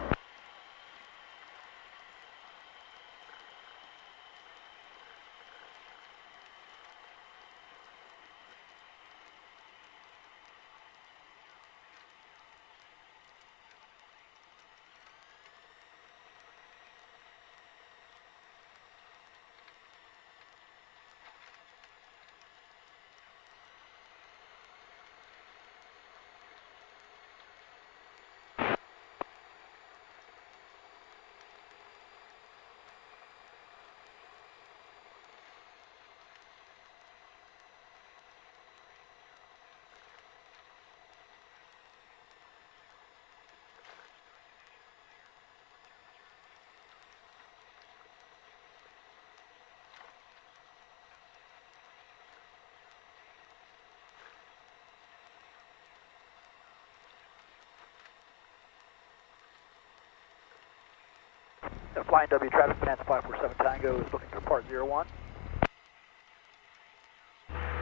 Flying W traffic, Bonanza 547 Tango is looking for part 01.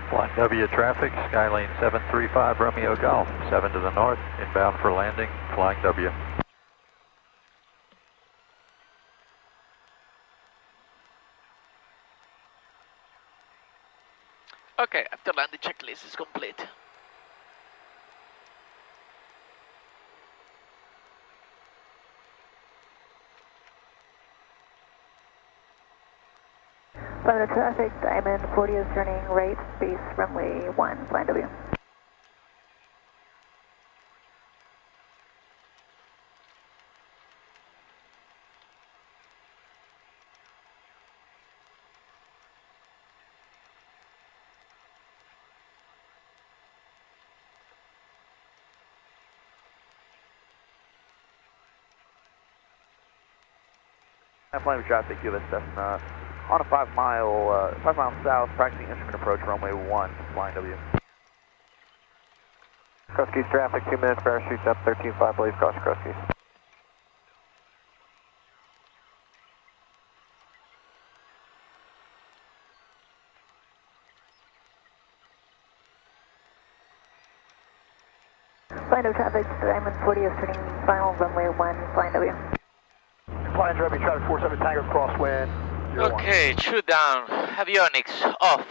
Flying W traffic, Skylane 735 Romeo Golf, 7 to the north, inbound for landing, Flying W. Okay, after landing checklist is complete. Flying W traffic, Diamond 40 is turning right, base runway 1, Flying W. Flying W traffic, US Cessna, on a 5 mile south, practicing instrument approach, runway 1, Flying W. Cross-keys traffic, 2 minutes, parachutes up, 13.5, blaze, caution, cross-keys. Flying W traffic, Diamond 40 is turning final, runway 1, Flying W. Flying W traffic 47 Tango crosswind. Okay, shoot down, avionics off.